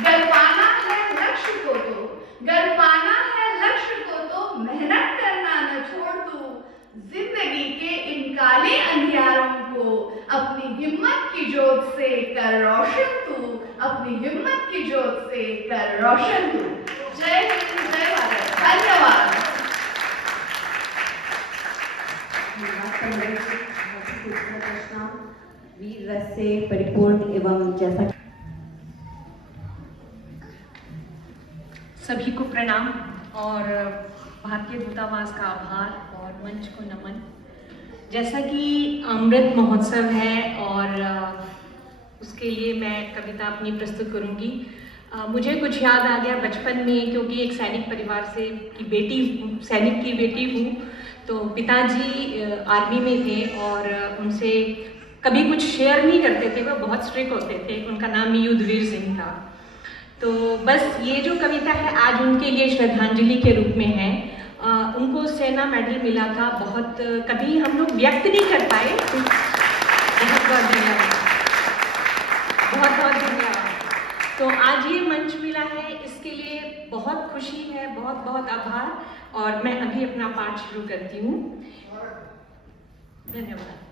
गर पाना है लक्ष्य को तो, गर पाना है लक्ष्य को तो, मेहनत करना न छोड़ तू। जिंदगी के इन काले अंधियारों को अपनी हिम्मत की जोत से कर रोशन तू, अपनी हिम्मत की जोत से कर रोशन तू। जय हिंद, जय भारत, धन्यवाद। वीर रस से परिपूर्ण एवं जैसा सभी को प्रणाम और भारतीय दूतावास का आभार और मंच को नमन। जैसा कि अमृत महोत्सव है और उसके लिए मैं कविता अपनी प्रस्तुत करूंगी। मुझे कुछ याद आ गया बचपन में, क्योंकि एक सैनिक परिवार से की बेटी, सैनिक की बेटी हूँ, तो पिताजी आर्मी में थे और उनसे कभी कुछ शेयर नहीं करते थे, वो बहुत स्ट्रिक्ट होते थे। उनका नाम युद्धवीर सिंह था। तो बस ये जो कविता है आज उनके लिए श्रद्धांजलि के रूप में है। उनको सेना मेडल मिला था, बहुत कभी हम लोग व्यक्त नहीं कर पाए, बहुत बहुत धन्यवाद, बहुत बहुत धन्यवाद। तो आज ये मंच मिला है, इसके लिए बहुत खुशी है, बहुत बहुत आभार। और मैं अभी अपना पाठ शुरू करती हूँ। धन्यवाद।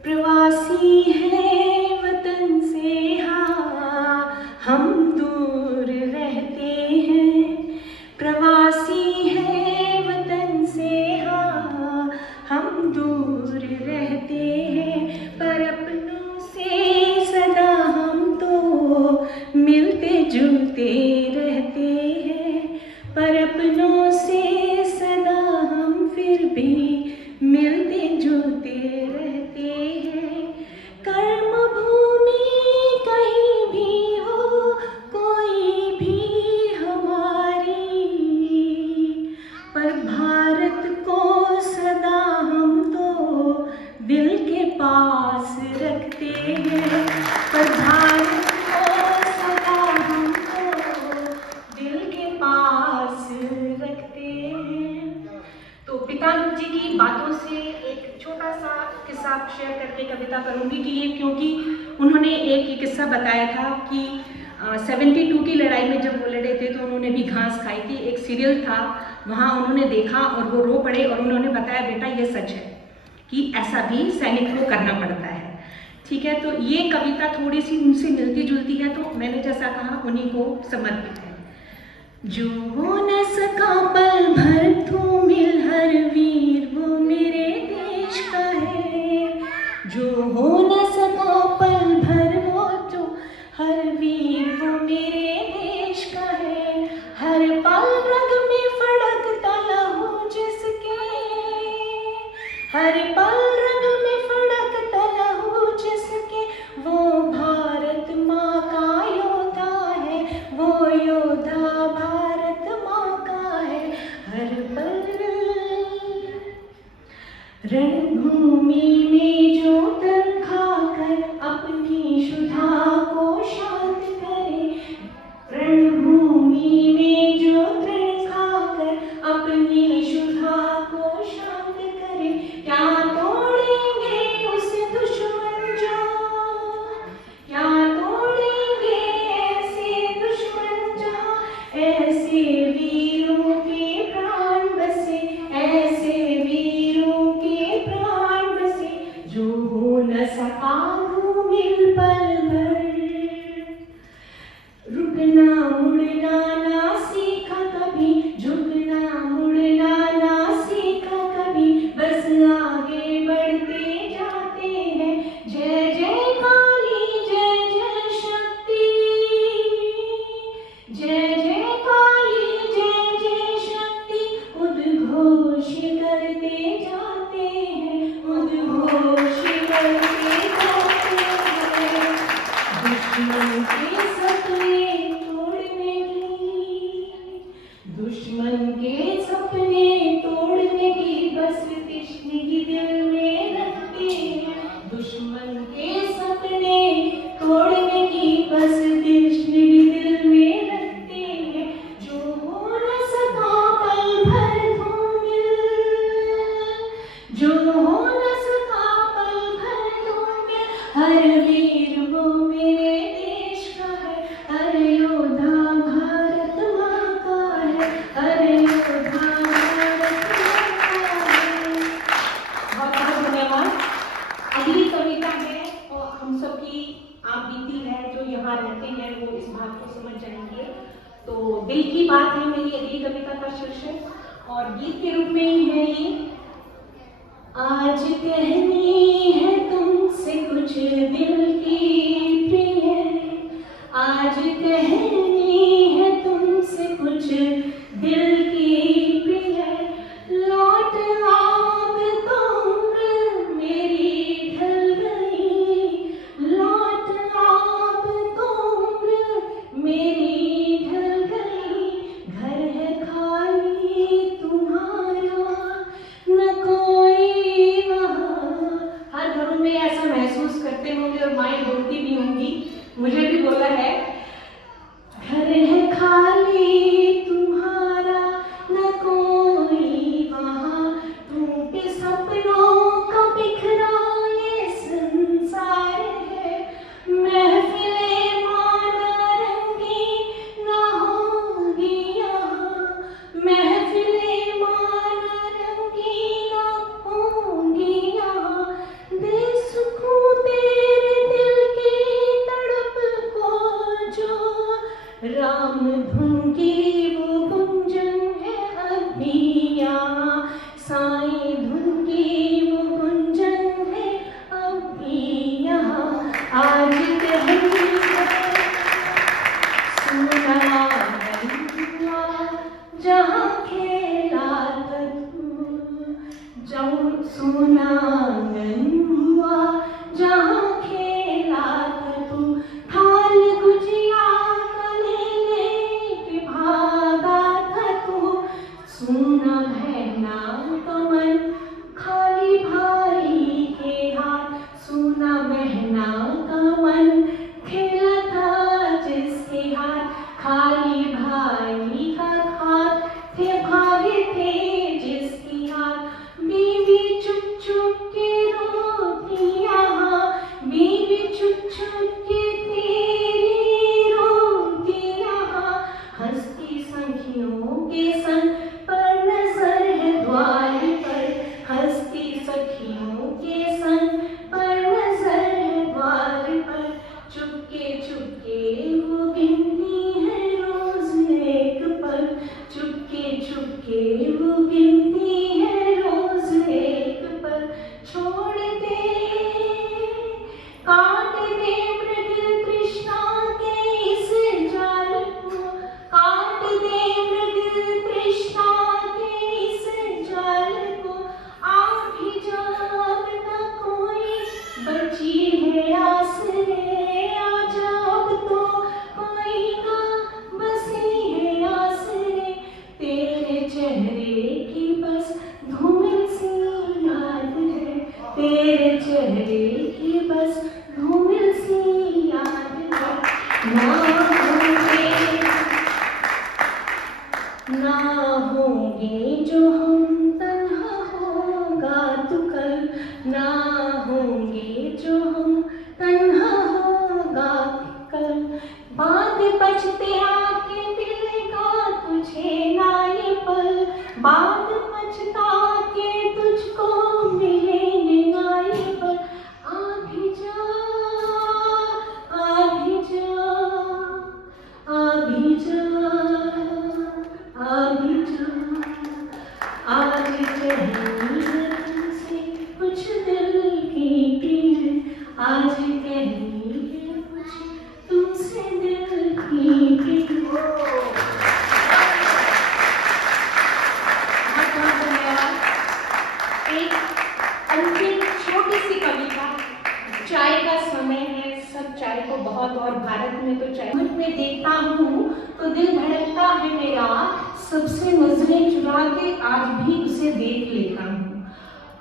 प्रवासी है वतन से हाँ हम दूर रहते हैं, प्रवासी है वतन से हाँ हम दूर रहते हैं, पर अपनों से सदा हम तो मिलते जुलते रहते हैं, पर अपनों से सदा हम फिर भी मिलते जुलते रहते हैं। कर्म भूमि कहीं भी हो कोई भी हमारी, पर भारत को सदा हम तो दिल के पास रखते हैं, पर भारत को सदा हम तो दिल के पास रखते हैं। तो पिताजी की बातों से एक छोटा सा किस्सा शेयर करके कविता करूंगी कि ये क्योंकि उन्होंने एक ये किस्सा बताया था कि 72 की लड़ाई में जब वो लड़े थे तो उन्होंने भी घास खाई थी। एक सीरियल था, वहाँ उन्होंने देखा और वो रो पड़े और उन्होंने बताया बेटा ये सच है कि ऐसा भी सैनिक को करना पड़ता है। ठीक है, तो ये कविता थोड़ी सी उनसे मिलती जुलती है, तो मैंने जैसा कहा उन्हीं को समर्पित है। जो हो न सका पल भर तू मिल हर वीर वो मेरे देश का है, जो हो न सका पल भर वो जो हर वीर वो मेरे देश का है, हर पल रग में फड़कता लहू जिसके, हर पल रग में फड़कता लहू जिसके, वो भारत माँ का योद्धा है, वो योद्धा भारत माँ का है। हर पल रणभूमि में जो तन खाकर अपनी शुद्धा को शांत करे, रणभूमि में जो तन खाकर अपनी शुद्धा को शांत करे, क्या तोड़ेंगे उस दुश्मन जो, क्या तोड़ेंगे ऐसे दुश्मन जहाँ ऐसे वीरों के प्राण बसे, ऐसे वीरों के प्राण बसे, जो हो न सका मिल पल भर, रुकना मुड़ना ना सीखा कभी, झुकना मुड़ना ना सीखा कभी, बस आगे बढ़ते जाते हैं। जय जय काली जय जय शक्ति, जय जय काली जय जय शक्ति, उद्घोष करते जाते हैं, उद्घोष करते जाते हैं। दुश्मन के सपने तोड़ने की, दुश्मन के सपने तोड़ने की बस तिश्नगी दिल में रखते हैं, दुश्मन के सपने तोड़ने की बस तिश्नगी दिल में रखते हैं। जो हो न सका पल भर धूमिल, जो हो न सका पल भर धूमिल, हर वीर वो मेरे देश का है, हर योद्धा भारत माँ का है, हर योद्धा भारत माँ का है। बहुत बहुत धन्यवाद। अगली कविता है और हम सब की आप बीती है, जो यहाँ रहते हैं वो इस बात को समझ जाएंगे। तो दिल की बात है मेरी अगली कविता का शीर्षक और गीत के रूप में ही है ये। आज कहनी है तुमसे कुछ दिल की प्रिय, आज कहनी है तुमसे कुछ दिल की प्रिय, लौट आप तो उम्र मेरी ढल गई, लौट आप तो उम्र मेरी ढल गई, घर है खाली तुम्हारा न कोई वहाँ। हर घरों में ऐसा महसूस करते होंगे और माएँ बोलती भी होंगी, मुझे भी बोला है, घर है खाली तुम्हारा न कोई वहाँ, तुम पे सपनों का बिखरा ये संसार, सोना हुआ जहाँ खेला तू, जब सोना हुआ जहाँ खेला तू, थाल गुजिया लेके भागा था तू, सोना बहना कमल खाली भाई के हाथ, सोना बहना कमल खेला था जिसके हाथ, खाली भाई का हाथ थे भागे थे जिसकी हाथ, बीवी चुप चुप के रोती यहाँ, बीवी चुप चुप के तेरी रोती यहाँ, हंसती सखियों के संग पर नजर है द्वार पर, हंसती सखियों के संग पर नजर है द्वार पर, चुपके चुपके वो गिनती है रोज एक पल, चुपके चुपके वो गिनती है रोज एक पल, छोड़ दे काट दे मृग तृष्णा के इस जाल को, काट दे मृग तृष्णा के इस जाल को, आप भी जान न कोई बची है आस रे, आजा अब तो कोई ना बसी है आस रे, तेरे चेहरे की बस धूमिल सी याद है, तेरे चेहरे की बस धूमिल सी याद है, ना होंगे जो हम तन्हा होगा तू कल, ना होंगे जो हम तन्हा होगा कल, बाद बचते आके दिल का तुझे ना ये पल, बाद बचता के तुझको मिलेंगे ना ये पल, आ भी जा आ भी जा आ भी जा आ भी जा, आज कहनी है तुमसे कुछ दिल की पीर, आज कहनी है कुछ तुमसे दिल की पीर। बहुत धन्यवाद। एक अंतिम छोटी सी कविता, चाय का समय है, सब चाय को बहुत, और भारत में तो चाय में देखता हूँ तो दिल धड़कता है मेरा, सबसे नजरें चुरा के आज भी उसे देख लेता हूँ,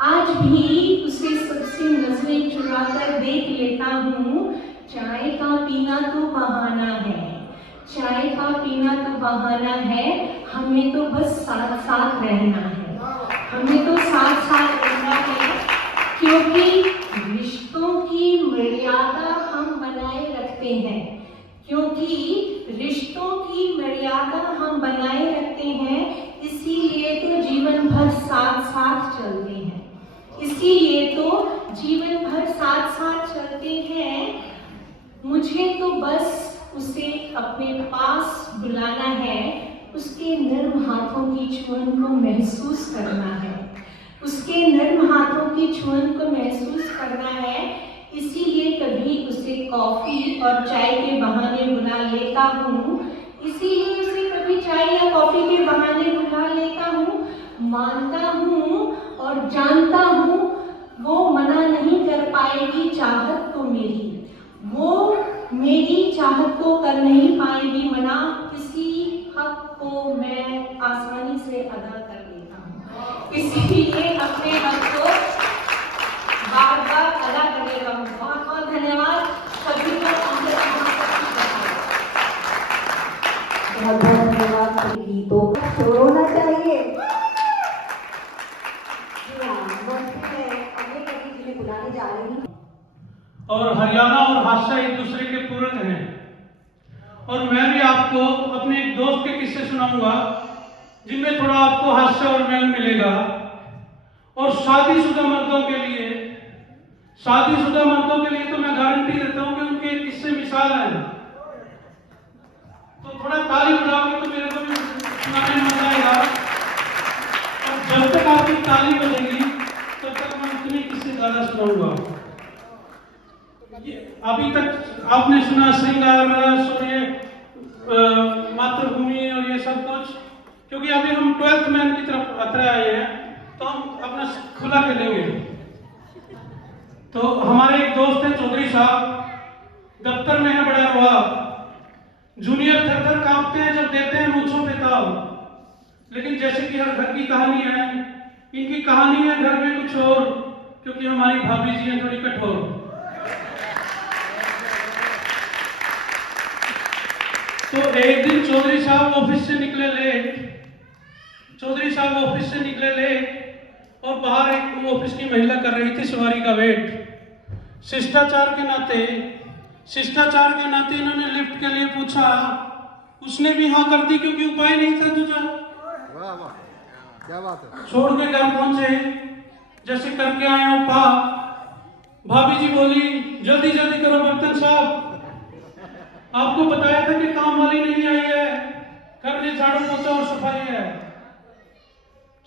आज भी उसे सबसे नजरें चुरा कर देख लेता हूँ, चाय का पीना तो बहाना है, चाय का पीना तो बहाना है, हमें तो बस साथ साथ रहना है, हमें तो साथ साथ रहना है, क्योंकि रिश्तों की मर्यादा हम बनाए रखते हैं, क्योंकि रिश्तों की मर्यादा हम बनाए रखते हैं, इसीलिए तो जीवन भर साथ साथ चलते हैं, इसीलिए तो जीवन भर साथ साथ चलते हैं। मुझे तो बस उसे अपने पास बुलाना है, उसके नर्म हाथों की छुअन को महसूस करना है, उसके नर्म हाथों की छुअन को महसूस करना है, इसीलिए कभी उसे कॉफी और चाय के बहाने बुला लेता हूँ, इसीलिए उसे कभी चाय या कॉफी के बहाने बुला लेता हूँ, मानता हूँ और जानता हूँ वो मना नहीं कर पाएगी चाहत को मेरी, वो मेरी चाहत को कर नहीं पाएगी मना, किसी हक को मैं आसानी से अदा कर लेता हूँ, इसीलिए अपने हक को बार बार अदा कर लेता हूँ। बहुत बहुत धन्यवाद सभी को। बहुत बहुत धन्यवाद। गीतों को छोड़ना चाहिए। जी हाँ, मंच में अगले कवि जिन्हें बुलाने जा रही हूँ। और हरियाणा और हादसा एक दूसरे के पूरक हैं, और मैं भी आपको अपने एक दोस्त के किस्से सुनाऊंगा जिनमें थोड़ा आपको हास्य और मेल मिलेगा। और शादीशुदा मर्दों के लिए तो मैं गारंटी देता हूँ कि उनके किस्से मिसाल हैं, तो थोड़ा ताली बजाओगे तो मेरे को भी सुनाने में मजा आएगा। और जब तक आपकी ताली बजेगी तब तक मैं उतने किस्से ज्यादा सुनाऊंगा। अभी तक आपने सुना श्रृंगार रस और ये मातृभूमि और ये सब कुछ, क्योंकि अभी हम 12th मैन की तरफ अतरे आए हैं, तो हम अपना खुला खेलेंगे। तो हमारे एक दोस्त हैं चौधरी साहब, दफ्तर में है बड़ा हुआ, जूनियर थर थर कांपते हैं जब देते हैं मूंछों पे ताव। लेकिन जैसे कि हर घर की कहानी है, इनकी कहानी है घर में कुछ और, क्योंकि हमारी भाभी जी हैं थोड़ी कठोर। तो एक दिन चौधरी साहब ऑफिस से निकले लेट, और बाहर एक ऑफिस की महिला कर रही थी सवारी का वेट। शिष्टाचार के नाते इन्होंने लिफ्ट के लिए पूछा, उसने भी हाँ कर दी क्योंकि उपाय नहीं था दूसरा। वाह वाह, क्या बात है। छोड़ के घर पहुंचे, जैसे करके आए उपा। भाभी जी बोली, जल्दी जल्दी करो बर्तन साहब, आपको बताया था कि काम वाली नहीं आई है, घर में झाड़ू पोछा और सफाई है।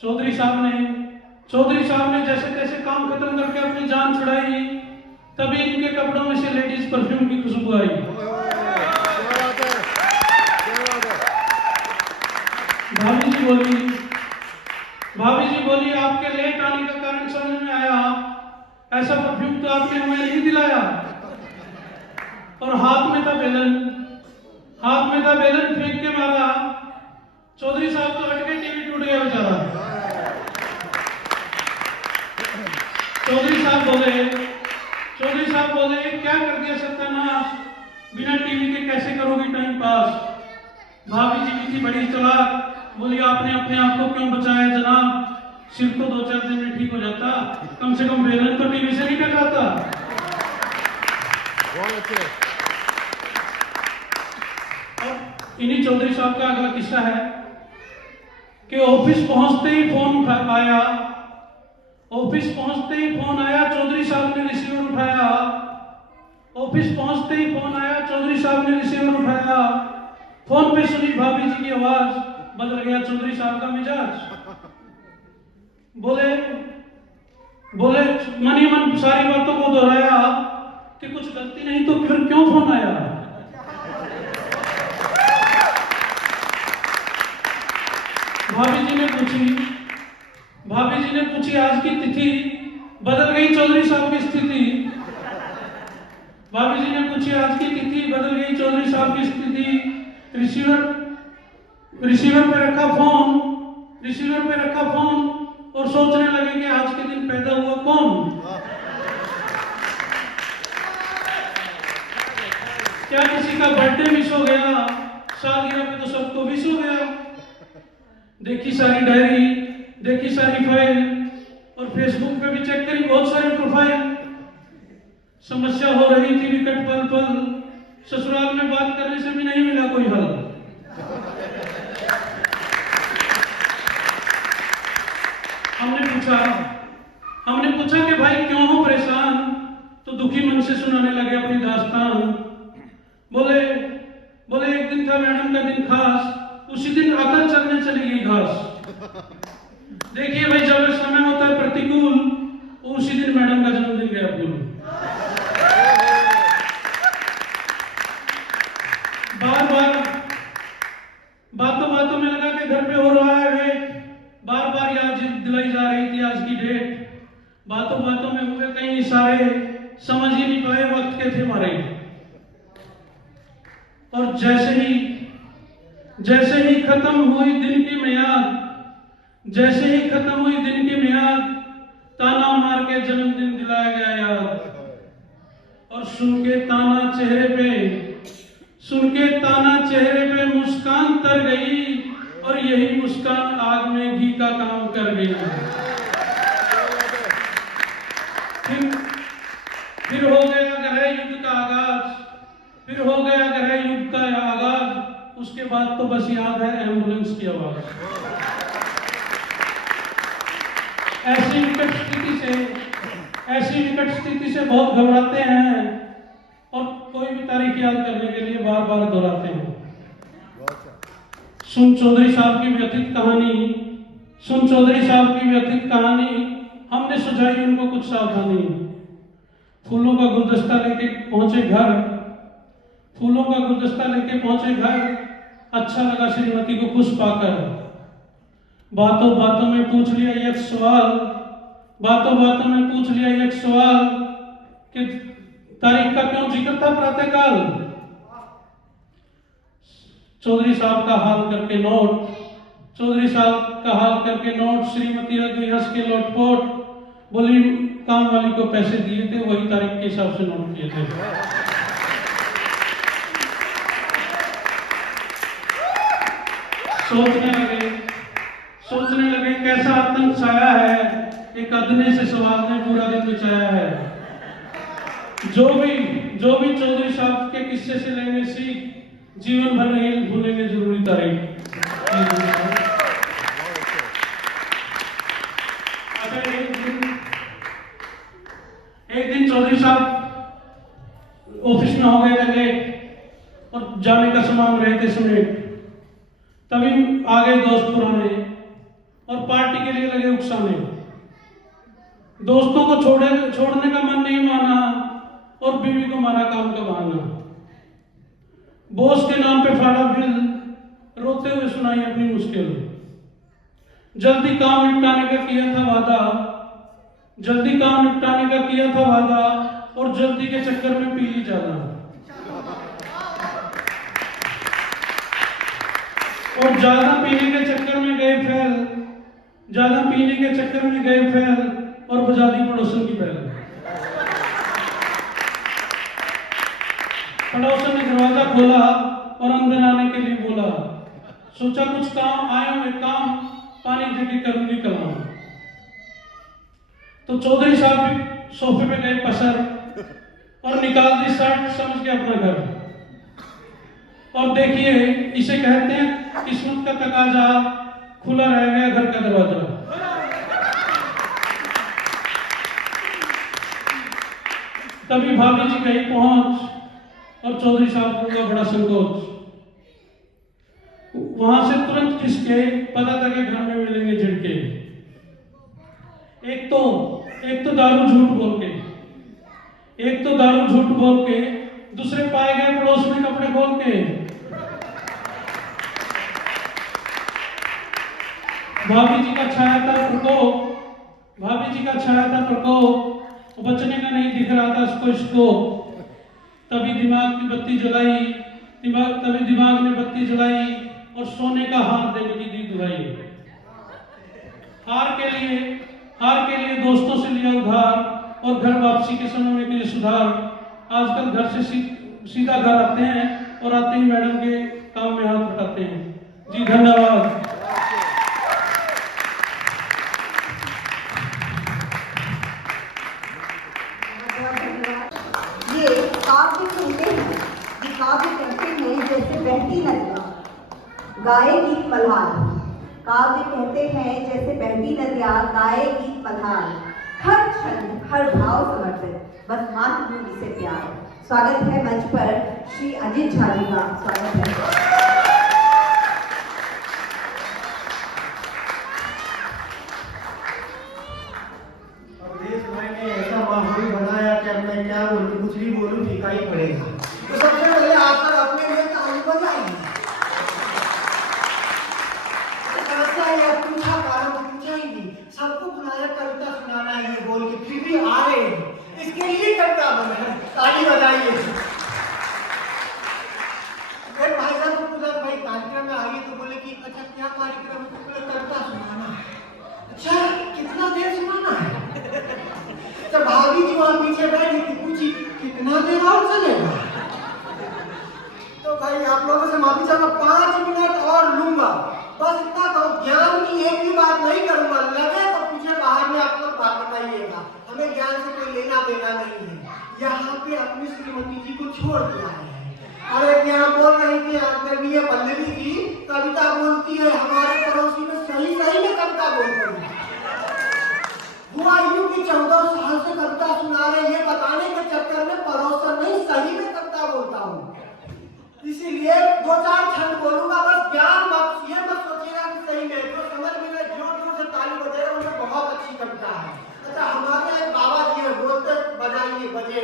चौधरी साहब ने जैसे तैसे काम खत्म करके अपनी जान छुड़ाई, तभी इनके कपड़ों में से लेडीज परफ्यूम की खुशबू आई। भाभी जी बोली आपके लेट आने का कारण समझ में आया, ऐसा परफ्यूम तो आपने हमें नहीं दिलाया। और हाथ में था बेलन फेंक के मारा। चौधरी साहब तो हट गए, टीवी टूट गया बेचारा। चौधरी साहब बोले क्या कर दिया सत्यानाश, बिना टीवी के कैसे करोगी टाइम पास। भाभी जी भी थी बड़ी चालाक, बोली आपने अपने आप को क्यों बचाया जनाब, सिर तो 2-4 दिन में ठीक हो जाता, कम से कम बेलन तो टीवी से नहीं टकराता। और इन्हीं चौधरी साहब का अगला किस्सा है कि ऑफिस पहुंचते ही फोन आया, चौधरी साहब ने रिसीवर उठाया। फोन पे सुनी भाभी जी की आवाज, बदल गया चौधरी साहब का मिजाज। बोले मनी मन सारी बातों को दोहराया कि कुछ गलती नहीं तो फिर क्यों फोन आया। भाभी जी ने पूछी आज की तिथि, बदल गई चौधरी साहब की स्थिति। रिसीवर पे रखा फोन और सोचने लगे कि आज के दिन पैदा हुआ कौन। क्या किसी का बर्थडे मिस हो गया, सालगिरह पे तो सबको मिस हो गया। देखी सारी डायरी, देखी सारी फाइल, और फेसबुक पे भी चेक करी बहुत सारी प्रोफाइल। समस्या हो रही थी विकट पल, ससुराल में बात करने से भी नहीं मिला कोई हल। हमने पूछा कि भाई क्यों हो परेशान, तो दुखी मन से सुनाने लगे अपनी दास्तान। बोले एक दिन था मैडम का दिन खास, उसी दिन अकल चलने चली गई घास। देखिए भाई, जब समय होता है प्रतिकूल, उसी दिन मैडम का जन्मदिन गया भूल। बातों में लगा कि घर पे हो रहा है वेट, बार याद दिलाई जा रही थी आज की डेट। बातों में हुए कई इशारे, समझ ही नहीं पाए वक्त के थे मारे। और जैसे ही खत्म हुई दिन की मियाद, ताना मार के जन्मदिन दिलाया गया याद। और सुन के ताना चेहरे पे मुस्कान तर गई, और यही मुस्कान आग में घी का काम कर गई। फिर हो गया गृह युद्ध का आगाज, उसके बाद तो बस याद है एम्बुलेंस की आवाज। ऐसी विकट स्थिति से बहुत घबराते हैं, और कोई भी तारीख याद करने के लिए बार दोहराते हैं। सुन चौधरी साहब की व्यथित कहानी, हमने सुझाई उनको कुछ सावधानी। फूलों का गुलदस्ता लेके पहुंचे घर, फूलों का गुलदस्ता लेके पहुंचे घर, अच्छा लगा श्रीमती को खुश पाकर। बातों बातों में पूछ लिया एक सवाल, बातों बातों में पूछ लिया एक सवाल कि तारीख का क्यों जिक्र था प्रातःकाल। चौधरी साहब का हाल करके नोट, चौधरी साहब का हाल करके नोट, श्रीमती रघुई हंस के लोटपोट, बोली काम वाली को पैसे दिए थे, वही तारीख के हिसाब से नोट किए थे। सोचने लगे कैसा आतंक छाया है, एक अदने से सवाल ने पूरा दिन बचाया है। जो भी चौधरी साहब के किस्से से लेंगे सीख, जीवन भर नहीं भूलेंगे जरूरी तारीख। एक दिन चौधरी साहब ऑफिस में हो गए थे लेट और जाने का सामान रहे थे समेट, तभी आ गए दोस्त पुराने और पार्टी के लिए लगे उकसाने। दोस्तों को छोड़ने का मन नहीं माना और बीवी को मारा काम का बहाना। बॉस के नाम पे फाड़ा बिल, रोते हुए सुनाई अपनी मुश्किल। जल्दी काम निपटाने का किया था वादा, जल्दी काम निपटाने का किया था वादा, और जल्दी के चक्कर में पी ली ज्यादा। और ज्यादा पीने के चक्कर में गए फैल, ज्यादा पीने के चक्कर में गए फैल, और बजा दी पड़ोसन की बैल। पड़ोसन ने दरवाजा खोला और अंदर आने के लिए बोला, सोचा कुछ काम आए हुए काम, पानी देके करूंगी कलाम। तो चौधरी साहब भी सोफे पे गए पसर और निकाल दी शर्ट, समझ के अपना घर। और देखिए इसे कहते हैं किस्मत का तकाजा, खुला रह गया घर का दरवाजा। तभी भाभी जी गई पहुंच और चौधरी साहब को हुआ बड़ा संकोच। वहां से तुरंत खिसके, पता था कि घर में मिलेंगे झटके। एक तो दारू झूठ बोल के, दूसरे पाए गए पड़ोस में कपड़े खोल के। भाभी जी का छाया था प्रकोप, बचने का नहीं दिख रहा था इसको। तभी दिमाग ने बत्ती जलाई और सोने का हार देने की दी दुहाई। हार के लिए दोस्तों से लिया उधार, और घर वापसी के समय में के लिए सुधार। आजकल घर से सीधा घर आते हैं और आते ही मैडम के काम में हाथ उठाते हैं। जी धन्यवाद। ये काव्य कहते हैं जैसे बहती नदियाँ गाए गीत मल्हार। काव्य कहते हैं जैसे बहती नदियाँ गाए गीत मल्हार। हर क्षण हर भाव समर्पित, बस मातृभूमि से प्यार। स्वागत है मंच पर श्री अजित झा जी का। स्वागत है। ऐसा माहौल बनाया कि अब मैं क्या बोलूं, कुछ भी बोलूं फीका ही पड़ेगा। तो सबसे पहले आप सब अपने लिए ताली बजाइए। ऐसा या पूछा कारण पूछा ही नहीं, सबको बुलाया कविता सुनाना है ये बोल के, फिर भी आ रहे हैं, इसके लिए कविता बना। ताली बजाइए। फिर भाई साहब को पूछा भाई कार्यक्रम में आइए, तो बोले कि अच्छा क्या कार्यक्रम है, तो बोले कविता सुनाना है। अच्छा कितना देर सुनाना है? तो भाभी जी वहां पीछे बैठी थी, पूछी कितना देर और चलेगा? तो भाई आप लोगों से माफी चाहूंगा, 5 मिनट और लूंगा, बस इतना कहूँ, ज्ञान की एक भी बात नहीं करूंगा। लगे तो पीछे बाहर में आप लोग बात बताइएगा, हमें ज्ञान से कोई लेना देना नहीं है। यहाँ पे अपनी श्रीमती जी को छोड़ दिया है। और यहाँ बोल रही थी आदरणीय पल्लवी जी, कविता बोलती है, हमारे पड़ोसी में सही में कविता बोलती है। हुआ यूं कि 14 साल से कविता सुना रहे, ये बताने के चक्कर में पड़ोसन नहीं सही में कविता बोलता हूँ। इसीलिए 2-4 छंद बोलूंगा, बस ज्ञान मत ये मत सोचिएगा कि सही में जो समझ में जोर से ताली बजेगा, उनमें बहुत अच्छी कविता है। अच्छा हमारे एक बाबा जी है, बोलते बजाइए बजे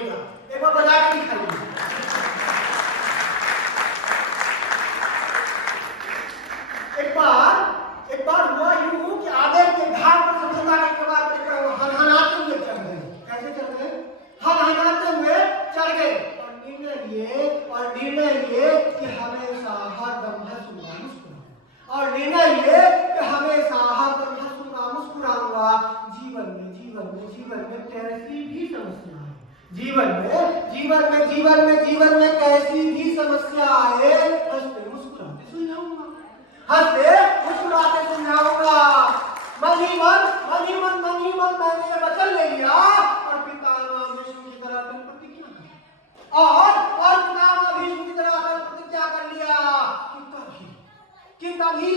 निर्णय लिए कि हमेशा हरदम हंसूंगा मुस्कुराऊंगा, और निर्णय लिए कि हमेशा हरदम हंसूंगा मुस्कुराऊंगा। जीवन में कैसी भी समस्या आए, जीवन में कैसी भी समस्या आए, हंसते मुस्कुराते सुलझाऊंगा, मन ही मन मैंने ये वचन ले लिया और पितामह भीष्म की तरह प्रतिज्ञा कर, और पितामह भीष्म की तरह प्रतिज्ञा कर लिया कि तभी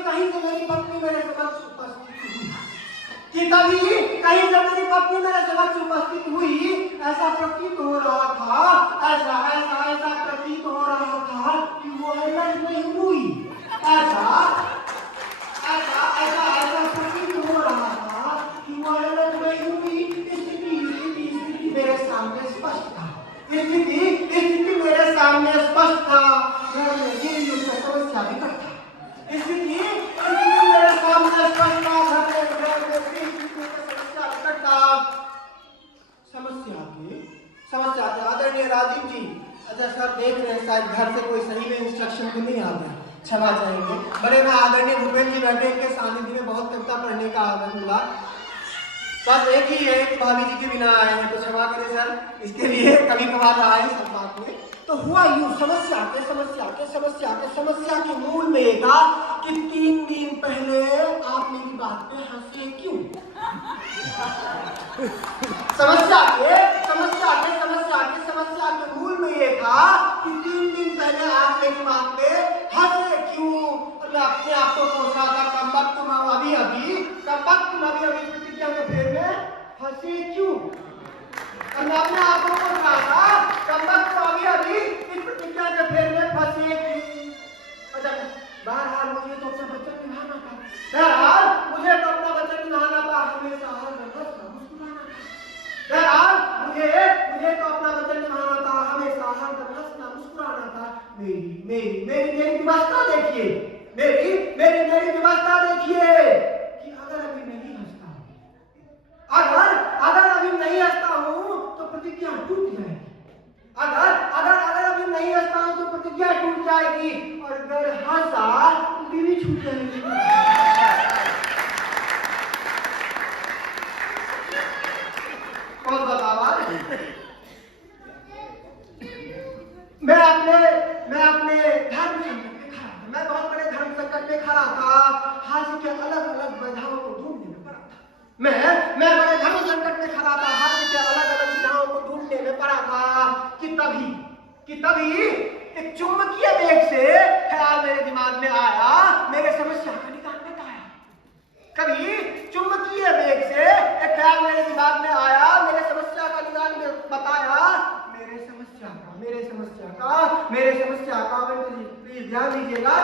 कहीं से मेरी पत्नी मेरे समक्ष उपस्थित हुई, ऐसा प्रतीत हो रहा था, ऐसा प्रतीत हो रहा था कि वो अलग नहीं हुई, ऐसा प्रतीत हो रहा था कि वो अलग नहीं हुई। स्थिति मेरे सामने स्पष्ट था, स्थिति मेरे सामने स्पष्ट था। समस्या भी करता, स्थिति मेरे सामने स्पष्ट था। समस्या के आदरणीय राजीव जी, अच्छा सर देख रहे हैं शायद घर से कोई सही में इंस्ट्रक्शन तो नहीं आ रहा है, क्षमा चाहेंगे। बड़े मैं आदरणीय भूपेंद्र जी बैठे के सानिध्य में बहुत कविता पढ़ने का आनंद मिला। बस एक ही है कि भाभी जी के बिना आए हैं, तो क्षमा करें सर, इसके लिए कभी कभार आए सब बात में। तो हुआ यूं, समस्या के मूल में ये था कि 3 दिन पहले आप मेरी बात पे हंसे क्यों? समस्या के मूल में ये था कि 3 दिन पहले आप मेरी बात पे हंसे क्यों? और मैं अपने आप को सोच रहा था कमबख्त तुम अभी प्रतिज्ञा के फेर में हंसे क्यों? और मैं अपने आप को सोच रहा था कमबख्त तुम अभी इस प्रतिज्ञा के फेर में फंसे क्यों? अच्छा बहरहाल मुझे तो अपना वचन निभाना था, हमेशा हरदम मुस्कुराना था। बहरहाल मुझे तो अपना वचन निभाना था, हमेशा हरदम हंसना मुस्कुराना था। मेरी व्यवस्था देखिए, मेरी व्यवस्था देखिए कि अगर अभी नहीं हंसता हूं तो प्रतिज्ञा टूट जाएगी। अगर अभी नहीं हंसता हूं तो प्रतिज्ञा टूट जाएगी, और अगर हंसा तो बीवी छूट जाएगी। कौन बतावा? मैं अपने धर्म संकट में खड़ा था, मैं बहुत बड़े धर्म संकट में खड़ा था। हास्य के अलग अलग विधाओं को ढूंढने में पड़ा था। मैं बड़े धर्म संकट में खड़ा था, हास्य के अलग अलग विधाओं को ढूंढने में पड़ा था कि तभी एक चुंबकीय वेग से ख्याल मेरे दिमाग में आया, मेरे समस्या का निदान बताया। कभी चुंबकीय वेग से एक ख्याल मेरे दिमाग में आया, मेरे समस्या का निदान बताया। मेरे समस्या का प्लीज ध्यान दीजिएगा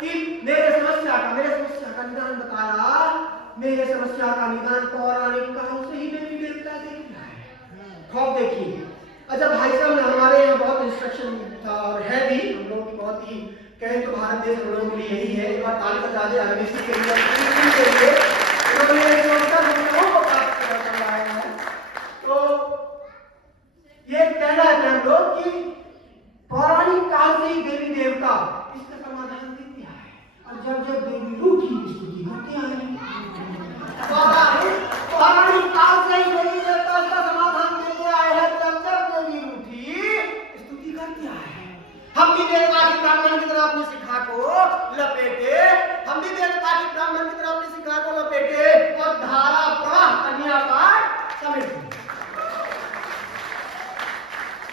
कि मेरे समस्या का निदान बताया। मेरे समस्या का निदान पौराणिक काल से ही देवी देवता देखता है। खौफ देखिए। अच्छा भाई साहब ने हमारे यहाँ बहुत इंस्ट्रक्शन था और है भी, हम लोगों की बहुत ही कहें तो भारत देश हम लोगों के लिए यही है। एक बार ताली बजा दे आरबीसी के लिए, तो ये कहना है हम लोग कि पौराणिक काल से ही देवी देवता इसका समाधान देते आए, और जब देवी रूठी स्तुति करते आए। पौराणिक काल से ही देवी देवता इसका समाधान देते आए हैं, जब देवी रूठी स्तुति करते आए हैं। हम भी देवता की ब्राह्मण की तरह अपनी शिखा को लपेटे, और धारा प्रवाह कन्या पाठ समेटे।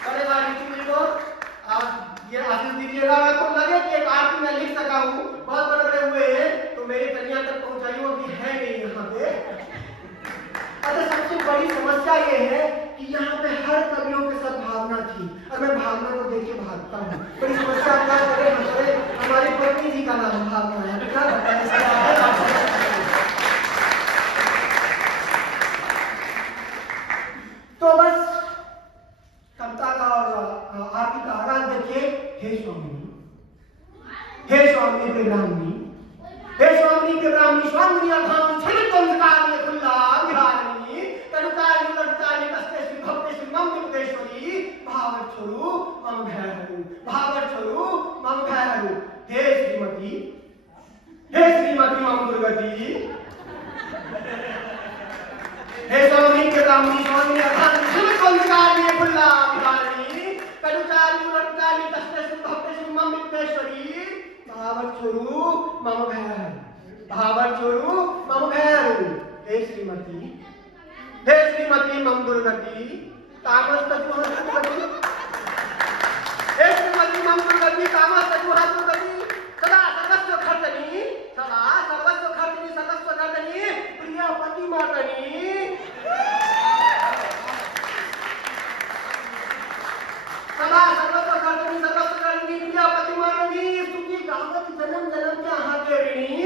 अरे आप ये आशीष दीजिएगा, मैं तो लगे कि एक आरती में लिख सका हूँ, बहुत बड़े हुए हैं तो मेरी कन्या तक पहुंचाई होगी, है नहीं यहाँ पे। अच्छा सबसे बड़ी समस्या ये है कि यहाँ पे हर कवियों के साथ भावना थी, और मैं भावना को देख के भागता हूँ। बड़ी समस्या क्या करे, हमारी पत्नी जी का नाम भावना है, क्या बताएं। तो बस कविता का और आरती का आगाज देखिए। हे स्वामी के ब्राह्मणी, स्वामी अधाम छलित अंधकार में खुल्ला विहारिणी, तड़ुकाय कस्ते श्री भक्ति श्री मम विदेश्वरी, भावट छोड़ू मम भय हरू, भावट छोड़ू मम भय हरू। हे श्रीमती मम दुर्गति, हे स्वामी के दामनी स्वामी अर्थात सुन संस्कार फुल्ला विधानी करुचारी उलटकारी तस्ते भक्ति सुन मम विद्येश्वरी। भावट छोड़ू मम भय हरू, भावट छोड़ू मम भय हरू। हे श्रीमती मम दुर्गति, तामस तजु दुर्गति, हे श्रीमती मम दुर्गति, तामस तजु दुर्गति। सदा सर्वस्व खर्चनी, सदा सर्वस्व खर्चनी, सर्वस्व खर्चनी, प्रिय पति मातनी। सदा सर्वस्व खर्चनी, सर्वस्व खर्चनी, प्रिय पति मातनी। स्तुति गावत जन्म जन्म के आहा के ऋणी,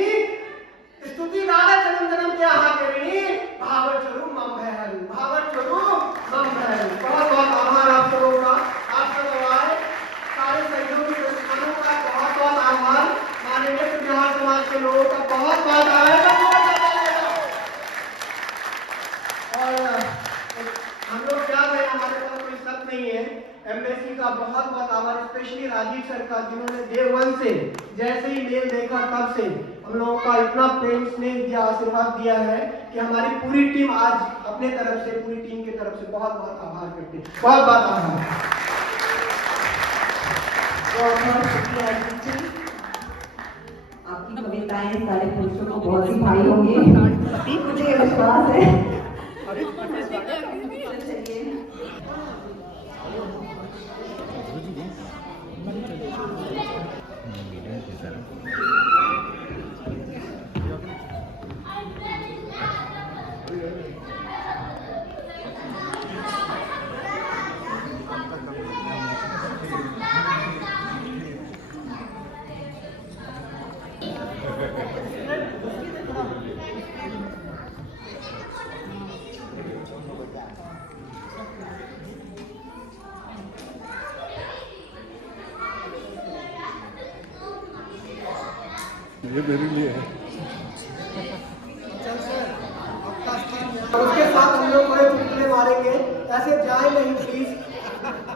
स्तुति गावत जन्म जन्म के आहा के ऋणी। भावट छोड़ू मम भय हरू, भावट छोड़ू मम भय हरू। बहुत बहुत आभार आप सबों का, आप सब हमारे सारे सहयोगी संस्थानों का बहुत बहुत आभार। माननीय बिहार समाज के लोगों का बहुत बहुत आभार। और हम लोग क्या कहें, हमारे पास कोई शब्द नहीं है। एम्बेसी का बहुत बहुत आभार, स्पेशली राजीव सर का, जिन्होंने डे 1 से जैसे ही मेल देखा तब से हम लोगों का इतना प्रेम स्नेह दिया, आशीर्वाद दिया है कि हमारी पूरी टीम आज अपने तरफ से, पूरी टीम की तरफ से बहुत बहुत आभार करते हैं। बहुत बहुत आभार। बहुत शुक्रिया अजीत जी। आपकी कविताएं सारे पुरुषों को बहुत ही भाई होंगी, मुझे विश्वास है। ये मेरे लिए है। उसके साथ हम लोग बड़े चुटकुले मारेंगे, ऐसे जाए नहीं प्लीज।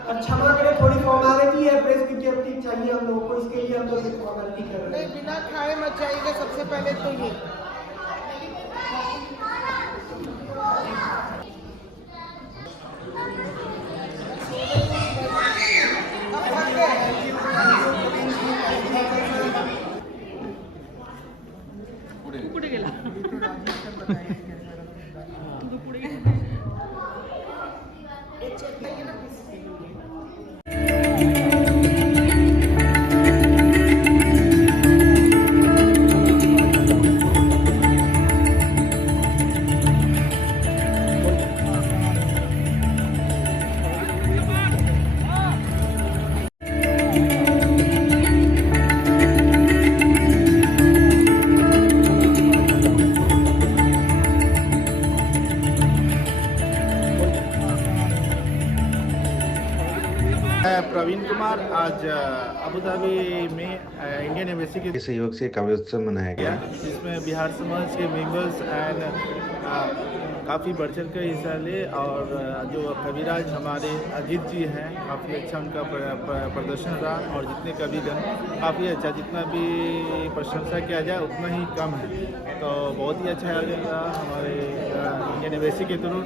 और क्षमा करें, थोड़ी फॉर्मेलिटी है, प्रेस विज्ञप्ति चाहिए हम लोग को, इसके लिए हम लोग एक फॉर्मेलिटी कर रहे हैं। बिना खाए मत जाइएगा सबसे पहले तो ये। प्रवीण कुमार, आज अबू धाबी में इंडियन एम्बेसी के सहयोग से काव्योत्सव मनाया गया, जिसमें बिहार समाज के मेंबर्स एंड काफ़ी बढ़ चढ़ कर हिस्सा ले। और जो कविराज हमारे अजीत जी हैं, काफ़ी अच्छा उनका प्रदर्शन रहा। और जितने कविगण काफ़ी अच्छा, जितना भी प्रशंसा किया जाए उतना ही कम है। तो बहुत ही अच्छा लगा हमारे इंडियन एम्बेसी के थ्रू।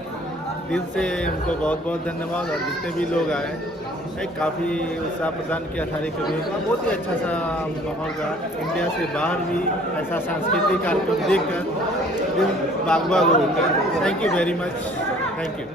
दिल से उनको बहुत बहुत धन्यवाद। और जितने भी लोग आए, एक काफ़ी उत्साह प्रदान किया सारे कवियों का। बहुत ही अच्छा सा माहौल रहा। इंडिया से बाहर भी ऐसा सांस्कृतिक कार्यक्रम देखकर दिल बाग बाग हो गया। Thank you very much, thank you.